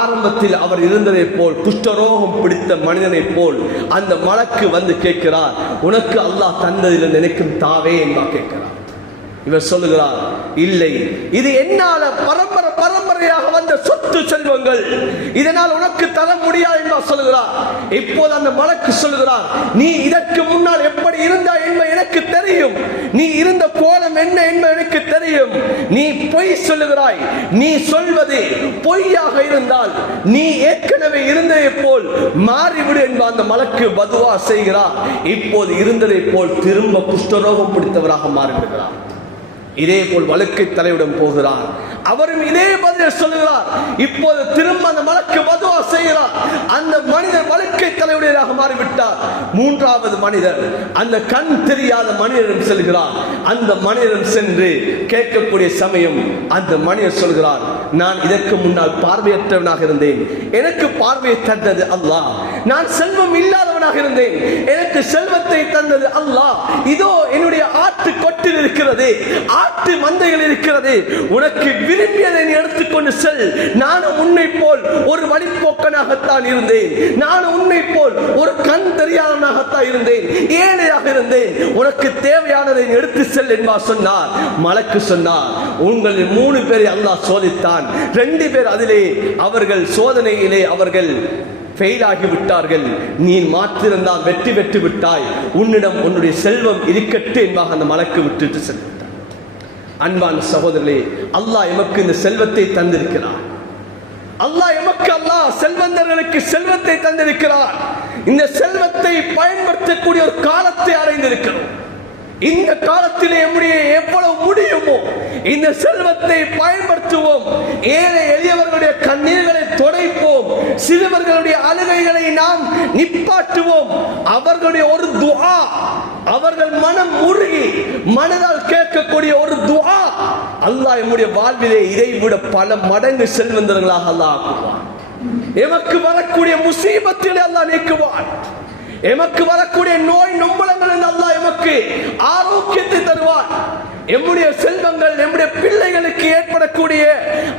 ஆரம்பத்தில் அவர் இருந்ததை போல், குஷ்டரோகம் பிடித்த மனிதனை போல் அந்த மலக்கு வந்து கேட்கிறார், உனக்கு அல்லாஹ் தந்ததில் நினைக்கும் தாவே என்பா கேட்கிறார். இவர் சொல்லுகிறார், இல்லை, இது என்னால பரம்பரை பரம்பரையாக வந்த சொத்து செல்வங்கள், இதனால் உனக்கு தர முடியாது என்பார் சொல்லுகிறார். இப்போது அந்த மலக்கு சொல்லுகிறார், நீ இதற்கு முன்னால் எப்படி இருந்தாய் என்பது எனக்கு தெரியும், நீ இருந்த கோலம் என்ன என்பது எனக்கு தெரியும். நீ பொய் சொல்லுகிறாய், நீ சொல்வது பொய்யாக இருந்தால் நீ ஏற்கனவே இருந்ததை போல் மாறிவிடு என்பார் அந்த மலக்கு பதுவா செய்கிறார். இப்போது இருந்ததை போல் திரும்ப குஷ்டரோகம் பிடித்தவராக மாறிவிடுகிறார். இதே போல் வழக்கை தலைவிடம் போகிறார், அவரும் இதே பதில் சொல்லுகிறார். இப்போது திரும்ப அந்த மலக்கு பதுவா செய்கிறார். அந்த மனிதர் வழக்கை தலைவுடையதாக மாறிவிட்டார். மூன்றாவது மனிதர் அந்த கண் தெரியாத மனிதரிடம் செல்கிறார். அந்த மனிதரிடம் சென்று கேட்கக்கூடிய சமயம் அந்த மனிதர் சொல்கிறார், நான் இதற்கு முன்னால் பார்வையற்றவனாக இருந்தேன், எனக்கு பார்வையை தந்தது அல்லாஹ். நான் செல்வம் இல்லாதவனாக இருந்தேன், எனக்கு செல்வத்தை தந்தது அல்லாஹ். இதோ என்னுடைய ஆட்டு கொட்டில் இருக்கிறது, ஆட்டு மந்தைகள் இருக்கிறது, உனக்கு விரும்பியதை நீ எடுத்துக்கொண்டு செல். நானும் உன்னை போல் ஒரு வழிப்போக்கனாகத்தான் இருந்தேன், நானும் உன்னை போல் ஒரு கண் தெரியாதவனாகத்தான் இருந்தேன், ஏழையாக இருந்தேன், உனக்கு தேவையானதை எடுத்து செல் என்பார் சொன்னார். மலக்கு சொன்னார், உங்களில் 3 பேரை அல்லாஹ் சோதித்தான், 2 பேர் அதிலே அவர்கள் சோதனையிலே அவர்கள் ஃபெயில் ஆகிவிட்டார்கள், நீ மாற்றிருந்தால் வெற்றி பெற்று விட்டாய், உன்னிடம் உன்னுடைய செல்வம் இருக்கட்டு என்பதாக அந்த மலக்கு விட்டுட்டு சென்றார். அன்பான சகோதரர்களே, அல்லாஹ் எமக்கு இந்த செல்வத்தை தந்திருக்கிறார். அல்லாஹ் செல்வந்தர்களுக்கு செல்வத்தை தந்திருக்கிறார். இந்த செல்வத்தை பயன்படுத்தக்கூடிய ஒரு காலத்தை அடைந்திருக்கிறோம். இந்த காலத்திலே எவ்வளவு முடியுமோ இந்த செல்வத்தை பயன்படுத்துவோம். ஏழை எளியவர்களுடைய கண்ணீர்களை துடைப்போம், சிறுவர்களுடைய அழுகைகளை நாம் நிப்பாட்டுவோம். அவர்களுடைய ஒரு துஆ, அவர்கள் மனம் உருகி மனதால் கேட்கக்கூடிய ஒரு துஆ அல்லாஹ் நம்முடைய வாழ்விலே இதை விட பல மடங்கு செல்வந்தர்களாக அல்லாஹ் ஆக்குவான். எமக்கு வரக்கூடிய முசீபத்திலே அல்லாஹ் நீக்குவான். எமக்கு வரக்கூடிய நோய் நொம்பலங்கள் அல்லாஹ் எமக்கு ஆரோக்கியத்தை தருவான். எம்முடைய செல்வங்கள் நம்முடைய பிள்ளைகளுக்கு ஏற்படக்கூடிய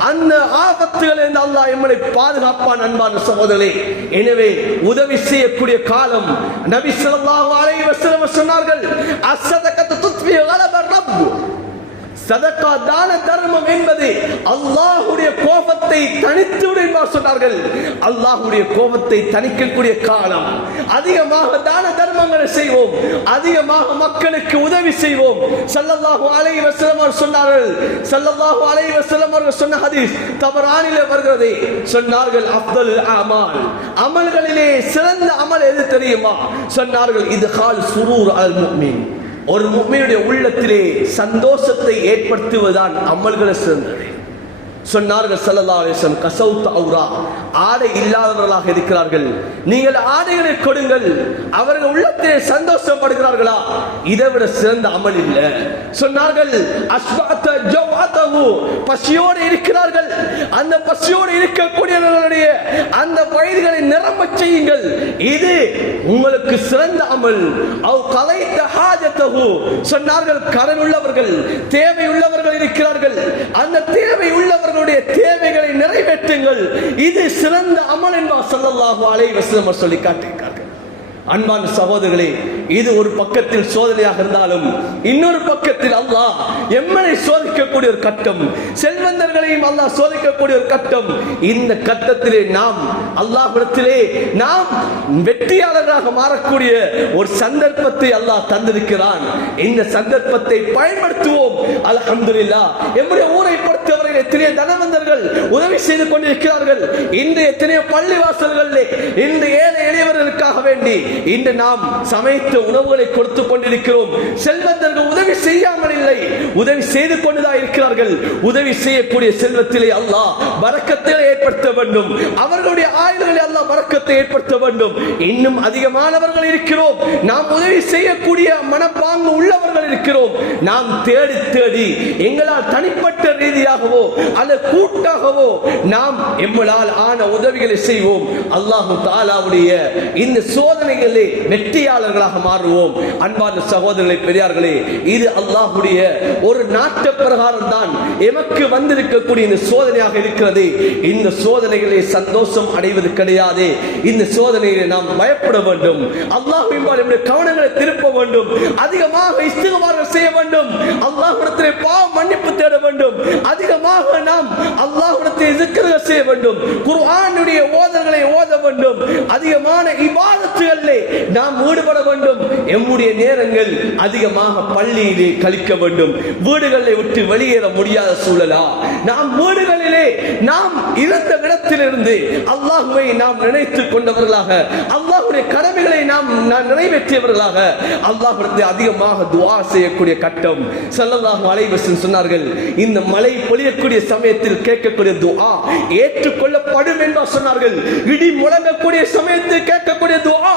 அந்த ஆபத்துகள் என்று அல்லாஹ் எம்மை பாதுகாப்பான். அன்பான சகோதரர்களே, எனவே உதவி செய்யக்கூடிய காலம். நபி ஸல்லல்லாஹு அலைஹி வஸல்லம் சொன்னார்கள், அஸ்ஸதகத்து துத்ஃபி கலப ரப். சதகா தான தர்மம் என்பது அல்லாஹ்வுடைய கோபத்தை தணித்து விடும் என்று சொன்னார்கள். அல்லாஹ்வுடைய கோபத்தை தணிக்கக்கூடிய காலம். அதிகமாக தான தர்மங்களை செய்வோம், அதிகமாக மக்களுக்கு உதவி செய்வோம். ஸல்லல்லாஹு அலைஹி வஸல்லம் சொன்னார்கள், ஸல்லல்லாஹு அலைஹி வஸல்லம் அவர்கள் சொன்ன ஹதீஸ் தபரானிலே வருகிறது. சொன்னார்கள், அஃதல் அமால், அமல்களிலே சிறந்த அமல் எது தெரியுமா? சொன்னார்கள், இத்கால் சுரூர் அல் முஃமின், ஒரு முஃமினுடைய உள்ளத்திலே சந்தோஷத்தை ஏற்படுத்துவதுதான் அமல்களை சிறந்தது. சொன்னார்கள் ஸல்லல்லாஹு அலைஹி வஸல்லம், கஸௌத் அவ்ரா, ஆடை இல்லாதவர்களாக இருக்கிறார்கள், நீங்கள் ஆடைகளை கொடுங்கள், அவர்கள் உள்ளத்திலே சந்தோஷப்படுகிறார்களா? இதை விட சிறந்த அமல் இல்லை. சொன்னார்கள், அஸ்பஅத ஜௌஅதஹு, பசியோடு இருக்கிறார்கள், அந்த பசியோடு இருக்கக்கூடியவர்களுடைய அந்த வயிறுகளை நிரம்பச் செய்யுங்கள், இது உங்களுக்கு சிறந்த அமல். அவ் கலைத ஹாஜதஹு, சொன்னார்கள், கடன் உள்ளவர்கள், தேவை உள்ளவர்கள் இருக்கிறார்கள், அந்த தேவை உள்ளவர்கள் தேவைகளை நிறைவேற்றுங்கள், இது சிறந்த அமல் என்பார் ஸல்லல்லாஹு அலைஹி வஸல்லம் சொல்லி காட்டியிருக்கிறார்கள். அன்பான சகோதரர்களே, இது ஒரு பக்கத்தில் சோதனையாக இருந்தாலும் இன்னொரு பக்கத்தில் அல்லாஹ் எம்மனை சோதிக்கக்கூடிய ஒரு கட்டம், செல்வந்தர்களையும் அல்லாஹ் சோதிக்கக்கூடிய ஒரு கட்டம். இந்த கட்டத்திலே நாம் அல்லாஹ்விடத்திலே நாம் வெற்றியாளர்களாக மாறக்கூடிய ஒரு சந்தர்ப்பத்தை அல்லாஹ் தந்திருக்கிறான். இந்த சந்தர்ப்பத்தை பயன்படுத்துவோம். அல்ஹம்துலில்லாஹ், நம்முடைய ஊரை பொறுத்தவரை எத்தனையோ தனவந்தர்கள் உதவி செய்து கொண்டிருக்கிறார்கள். இன்று எத்தனையோ பள்ளிவாசல்களிலே இன்று ஏழை எளியவர்களுக்காக வேண்டி இன்று நாம் சமைத்த உணவுகளை கொடுத்துக் கொண்டிருக்கிறோம். செல்வந்தர்கள் உதவி செய்யாமல் இல்லை, உதவி செய்து கொண்டுதான் இருக்கிறார்கள். உதவி செய்யக்கூடிய செல்வத்திலே அல்லாஹ் பரக்கத்தை ஏற்படுத்த வேண்டும், அவர்களுடைய ஆயுள்களை அல்லாஹ் பரக்கத்தை ஏற்படுத்த வேண்டும். இன்னும் அதிகமானவர்கள் இருக்கிறோம், நாம் உதவி செய்யக்கூடிய மனப்பாங்கு உள்ளவர்கள் இருக்கிறோம். நாம் தேடி தேடி எங்களால் தனிப்பட்ட ரீதியாகவோ அல்லது கூட்டாகவோ நாம் எம்மளால் ஆன உதவிகளை செய்வோம். அல்லாஹு தஆலாவுடைய இந்த சோதனைகளை வெற்றியாளர்களாக மாறுவோம். அன்பான சகோதரர்களே, பெரியார்களே, இது அல்லாஹ்வுடைய ஒரு நாட்ட பிரகாரம் தான் எமக்கு வந்திருக்கக்கூடிய இந்த சோதனையாக இருக்கிறது. இந்த சோதனைகளை சந்தோஷம் அடைவது கிடையாது. இந்த சோதனைகளை நாம் பயப்பட வேண்டும். அல்லாஹ்வின் பால் நம்முடைய கவனங்களை திருப்ப வேண்டும். அதிகமாக இஸ்திக்பார் செய்ய வேண்டும். அல்லாஹ்விடத்திலே பாவ மன்னிப்பு தேட வேண்டும். அதிகமாக நாம் அல்லாஹ்விடத்தில் அல்லாஹ்வுடைய zikr செய்ய வேண்டும், குர்ஆனுடைய ஓதல்களை ஓத வேண்டும், அதிகமான இபாதத்துகளிலே நாம் ஈடுபட வேண்டும். எம்முடைய நேரங்கள் அதிகமாக பள்ளியிலே கழிக்க வேண்டும். வீடுகளை விட்டு வெளியேற முடியாத சூழலா? நாம் வீடுகளிலே நாம் இருந்த இடத்திலிருந்து அல்லாஹ்வை நாம் நினைத்துக் கொண்டவர்களாக, அல்லாஹ்வுடைய கடமைகளை நாம் நிறைவேற்றியவர்களாக அல்லாஹ்விடத்தில் அதிகமாக துஆ செய்யக்கூடிய கட்டம். ஸல்லல்லாஹு அலைஹி வஸல்லம் சொன்னார்கள், இந்த மழை பொழியக்கூடிய சமயத்தில் கேட்கக்கூடிய துஆ ஏற்றுக்கொள்ளப்படும் என்று சொன்னார்கள். இடி முழங்கக்கூடிய சமயத்தில் கேட்கக்கூடிய துஆ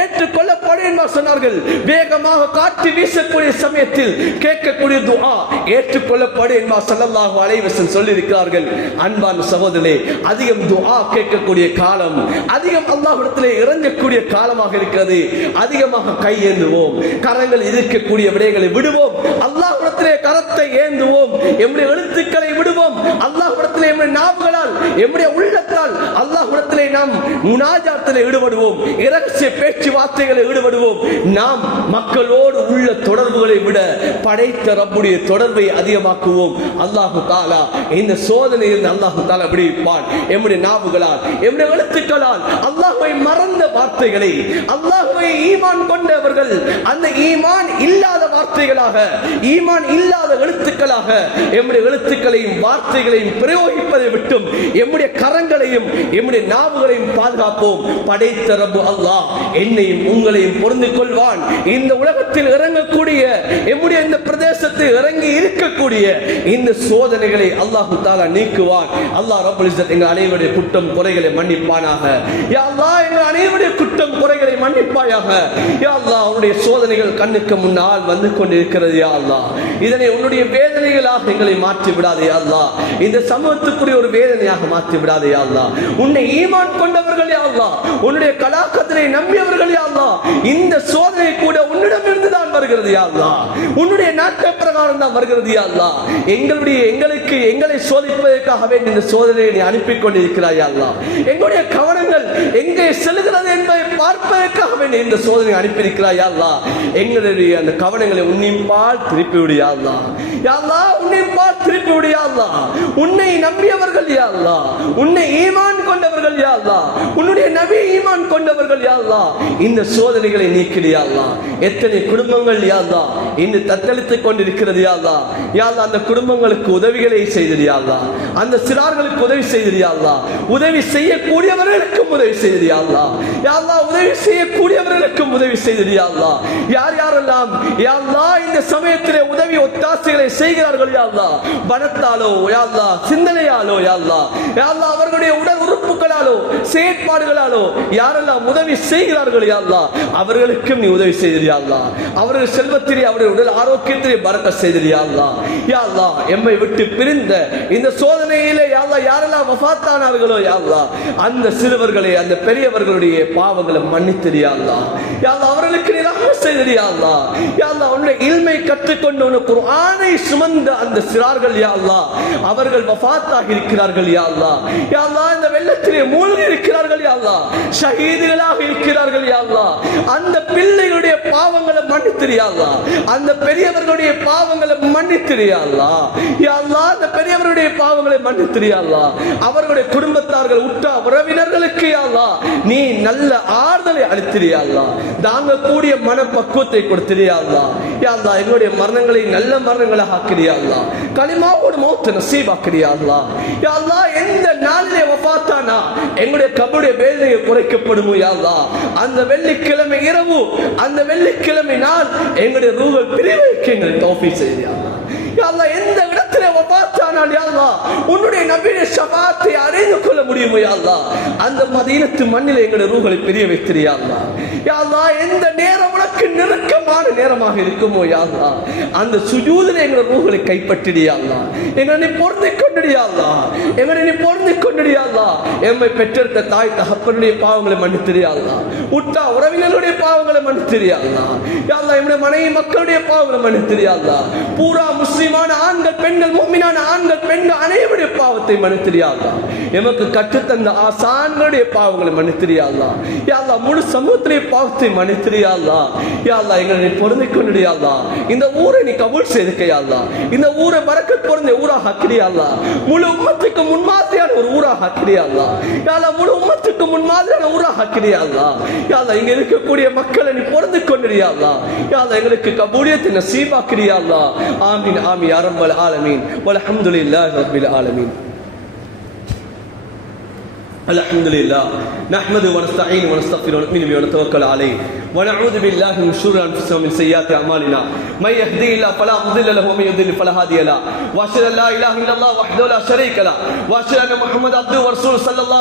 ஏற்றுக்கொள்ளப்படும் என்று சொன்னார்கள். வேகமாக காற்று வீசக்கூடிய சமயத்தில் கேட்கக்கூடிய துஆ ஏற்றுக்கொள்ளப்படும் என்று ஸல்லல்லாஹு அலைஹி வஸல்லம் சொல்லி இருக்கிறார்கள். அன்பான சகோதரர்களே, அதிகம் துஆ கேட்கக்கூடிய காலம், அதிகம் அல்லாஹ்விடத்திலே இறங்கக்கூடிய காலமாக இருக்கிறது. அதிகமாக கை ஏந்துவோம், கரங்கள் இருக்கக்கூடிய விடயங்களை விடுவோம், அல்லாஹ்விடத்திலே கரத்தை ஏந்துவோம், எம்முடைய எழுத்துக்களை விடுவோம், அல்லாஹ்விடத்திலே எம்முடைய நாவுகளால் எம்முடைய உள்ளத்தால் அல்லாஹ்விடத்திலே நாம் முனாஜாத்திலே ஈடுபடுவோம், இரகசிய பேச்சுவார்த்தைகளை ஈடுபடுவோம். நாம் மக்களோடு உள்ள தொடர்புகளை விட படைத்த ரப்புடைய தொடர்பை அதிகமாக்குவோம். அல்லாஹு தஆலா இந்த சோதனையில் அல்லாஹு தஆலா விடுவிப்பான். எம்முடைய நாவுகளால் எம்முடைய எழுத்துக்களால் அல்லாஹ்வை மறந்த வார்த்தைகளை, அல்லாஹ்வை ஈமான் கொண்டவர்கள் அந்த ஈமான் இல்லாத வார்த்தைகளாக, ஈமான் இல்லாத எழுத்துக்களாக எம்முடைய எழுத்துக்களையும் வார்த்தைகளையும் பிரயோகிப்பதை விட்டும் எம்முடைய கரங்களையும் எம்முடைய நாவுகளையும் பாதுகாப்போம். படைத்த ரப்பு அல்லாஹ் என்னையும் உங்களையும் பொருந்திக் கொள்வான். இந்த உலகத்தில் இறங்கக்கூடிய, எம்முடைய இந்த பிரதேசத்தில் இறங்கி இருக்கக்கூடிய இந்த சோதனைகளை அல்லாஹு தஆலா நீக்குவான். அல்லாஹ் ரப்பல் இஸ்ஸத் எங்கள் அனைவருடைய குற்றம் குறைகளை மன்னிப்பானாக. யா அல்லாஹ், எங்கள் அனைவருடைய குற்றம் குறைகளை மன்னிப்பாயாக. யா அல்லாஹ், உன்னுடைய சோதனைகள் கண்ணுக்கு முன்னால் வந்து கொண்டிருக்கிறது. யா அல்லாஹ், இதனை உன்னுடைய வேதனைகளாக எங்களை மாற்றி விடாதே. யா அல்லாஹ், இந்த சமூகத்துக்குரிய ஒரு வேதனையாக மாற்றி விடாதே. யா அல்லாஹ், உன்னை ஈமான் கொண்டவர்கள், யா அல்லாஹ், உன்னுடைய கலாக்கத்தினை நம்பியவர்கள், யா அல்லாஹ், இந்த சோதனை கூட உன்னிடமிருந்து தான் வருகிறது. யா அல்லாஹ், உன்னுடைய நாட்ட பிரகாரம் தான் வருகிறது. யா அல்லாஹ், எங்களை சோதிப்பதற்காகவே இந்த சோதனையை நீ அனுப்பி கொண்டிருக்கிறாய். யா அல்லாஹ், எங்களுடைய கவனங்கள் எங்கே செல்கிறது என்பதை பார்ப்பதற்காகவே நீ இந்த சோதனை அனுப்பியிருக்கிறாய். யா அல்லாஹ், எங்களுடைய அந்த கவனங்களை உன்னிப்பால் திருப்பி விடு. யா அல்லாஹ், யா அல்லாஹ், உன்னிப்பால் திருப்பி விடு. யா அல்லாஹ், உன்னை நம்பியவர்கள், யா அல்லாஹ், உன்னை ஈமான் கொண்டவர்கள், யா அல்லாஹ், உன்னுடைய நபி ஈமான் கொண்டவர்கள், யா அல்லாஹ், இந்த சோதனைகளை நீக்கிடு. யா அல்லாஹ், எத்தனை குடும்பங்கள் யா அல்லாஹ் இன்று தத்தளித்துக் கொண்டிருக்கிறது. யா அல்லாஹ், யா அல்லாஹ், அந்த குடும்பங்களுக்கு உதவிகளை செய்திரு. யா அல்லாஹ், அந்த சிறார்களுக்கு உதவி செய்திரு. யா அல்லாஹ், உதவி செய்யக்கூடியவர்களுக்கும் உதவி செய்திரு. யா அல்லாஹ், யா அல்லாஹ், உதவி செய்யக்கூடியவர்களுக்கும் உதவி செய்திரு. யா அல்லாஹ், யார் யாரெல்லாம் யா அல்லாஹ் இந்த சமயத்திலே உதவி ஒத்தாசைகளை செய்கிறார்கள், யா அல்லாஹ், பணத்தாலோ, யா அல்லாஹ், சிந்தனையாலோ, யா அல்லாஹ், யா அல்லாஹ், அவர்களுடைய உடல் உறுப்புகளாலோ, செயற்பாடுகளாலோ யாரெல்லாம் உதவி செய்கிறார்கள், யா அல்லாஹ், அவர்களுக்கும் நீ உதவி செய்திரு. யா அல்லாஹ், அவர்கள் செல்வத்திலே, அவருடைய உடல் ஆரோக்கியத்திலே பரக்கத் செய்திரு. யா அல்லாஹ், யா அல்லாஹ், எம்மை விட்டு பிரிந்த இந்த சோதனையிலே யா அல்லாஹ் யாரெல்லாம் வஃபாத்தானார்களோ, யா அல்லாஹ், அந்த சிறுவர்களை, அந்த பெரியவர்களுடைய பாவங்களை மன்னித்திரு. யா அல்லாஹ், யா அல்லாஹ், அவர்களுக்கு நீ ரஹ்மத் செய்திரு. யா அல்லாஹ், யா அல்லாஹ், உன்னுடைய இல்மை கற்றுக்கொண்டு உன்னுடைய குர்ஆனை சுமந்த அந்த சிறார்கள், யா அல்லாஹ், அவர்கள் வஃபாத்தாகி இருக்கிறார்கள். யா அல்லாஹ், யா அல்லாஹ், இந்த வெள்ளத்திலே மூழ்கி இருக்கிறார்கள். யா அல்லாஹ், ஷஹீதுகளாக இருக்கிறார்கள். யா அல்லாஹ், அந்த பிள்ளைகளுடைய பாவங்களை மன்னித்திரு. யா அல்லாஹ், அந்த பெரியவர்களுடைய பாவங்களை மன்னித்திரு. யா அல்லாஹ், யா அல்லாஹ், அந்த பெரியவருடைய பாவங்களை மன்னித்திரு. யா அல்லாஹ், அவர்களுடைய குடும்பத்தார்கள், உற்றார் உறவினர்களுக்கு யா அல்லாஹ் நீ நல்ல ஆறுதலை அளித்திரு. யா அல்லாஹ், தாங்கக்கூடிய மனப்பக்குவத்தை கொடுத்திரு. யா அல்லாஹ், யா அல்லாஹ், எங்களுடைய மரணங்களை நல்ல மரணங்களாக ஆக்கிடு. யா அல்லாஹ், கலிமாவோடு மௌத் நசீபாக்கிடு. யா அல்லாஹ், யா அல்லாஹ், எந்த நாளிலே வஃபாத்தானா எங்களுடைய கபருடைய வேதனையை குறைக்கப்படுமோ, யா அல்லாஹ், அந்த வெள்ளிக்கிழமை இரவு, அந்த வெள்ளிக்கிழமை நாள் எங்களுடைய ரூஹல் பிரிவுக்கு எங்களை தௌஃபீக் செய்து. யா அல்லாஹ், யா அல்லாஹ், எந்த இடத்திலே வஃபாத்தானால் யா அல்லாஹ் உன்னுடைய நபியுடைய ஷஃபாத்தை அறிந்து கொள்ள முடியுமோ, யா அல்லாஹ், அந்த மதீனத்து மண்ணிலே எங்களுடைய ரூஹலை பிரிய வைத்திரு. யா அல்லாஹ், யா அல்லாஹ், எந்த நேரம் உனக்கு நெருக்கமான நேரமாக இருக்குமோ, யா அல்லாஹ், அந்த சுஜூதிலே எங்களுடைய ரூஹலை கைப்பற்றிடு. யா அல்லாஹ், எங்களை நீ பொருந்திக் கொண்டிடு. யா அல்லாஹ், எங்களை நீ பொருந்திக் கொண்டிடு. யா அல்லாஹ், எம்மை பெற்றெடுத்த தாய் தகப்பனுடைய பாவங்களை மன்னித்திரு. யா அல்லாஹ், உற்றா உறவினர்களுடைய பாவங்களை மன்னித்திரு. யா அல்லாஹ், யா அல்லாஹ், எம்முடைய மனைவி மக்களுடைய பாவங்களை மன்னித்திரு. யா அல்லாஹ், பூரா முஸ்லிமான ஆண்கள் பெண்கள், முஃமினான ஆண்கள் பெண்கள் அனைவருடைய பாவத்தை மன்னித்திரு. யா அல்லாஹ், எமக்கு கற்றுத்தந்த ஆசான்களுடைய பாவங்களை மன்னித்திரியா அல்லாஹ். யா அல்லாஹ் முழு சமூகத்திலே பாவத்தை மன்னித்திரியா அல்லாஹ். யா அல்லாஹ் எங்களை நீ பொருந்திக் கொண்டியா அல்லாஹ். இந்த ஊரை நீ கபூல் செய்துக்கையா அல்லாஹ். இந்த ஊரை பரக்கத் பொருந்திய ஊராக ஆக்கிறியா அல்லாஹ். முழு உம்மத்துக்கு முன்மாதிரியான ஒரு ஊராக ஆக்கிறியா அல்லாஹ். யா அல்லாஹ் முழு உம்மத்துக்கு முன்மாதிரியான ஊராக ஆக்கிறியா அல்லாஹ். யா அல்லாஹ் இங்க இருக்கக்கூடிய மக்களை நீ பொருந்திக் கொண்டியா அல்லாஹ். யா அல்லாஹ் எங்களுக்கு கபூலியத்தை நசீபாக்கிறியா அல்லாஹ். ஆமீன் ஆமீன் யா ரப்பல் ஆலமீன் வல்ஹம்துலில்லாஹி ரப்பில் ஆலமீன். الحمد لله نحمده ونستعينه ونستغفره ونؤمن به ونتوكل عليه ونعوذ بالله من شرور انفسنا ومن سيئات اعمالنا من يهده الله فلا مضل له ومن يضلل فلا هادي له واشهد ان لا اله الا الله وحده لا شريك له واشهد ان محمدا عبده ورسوله صلى الله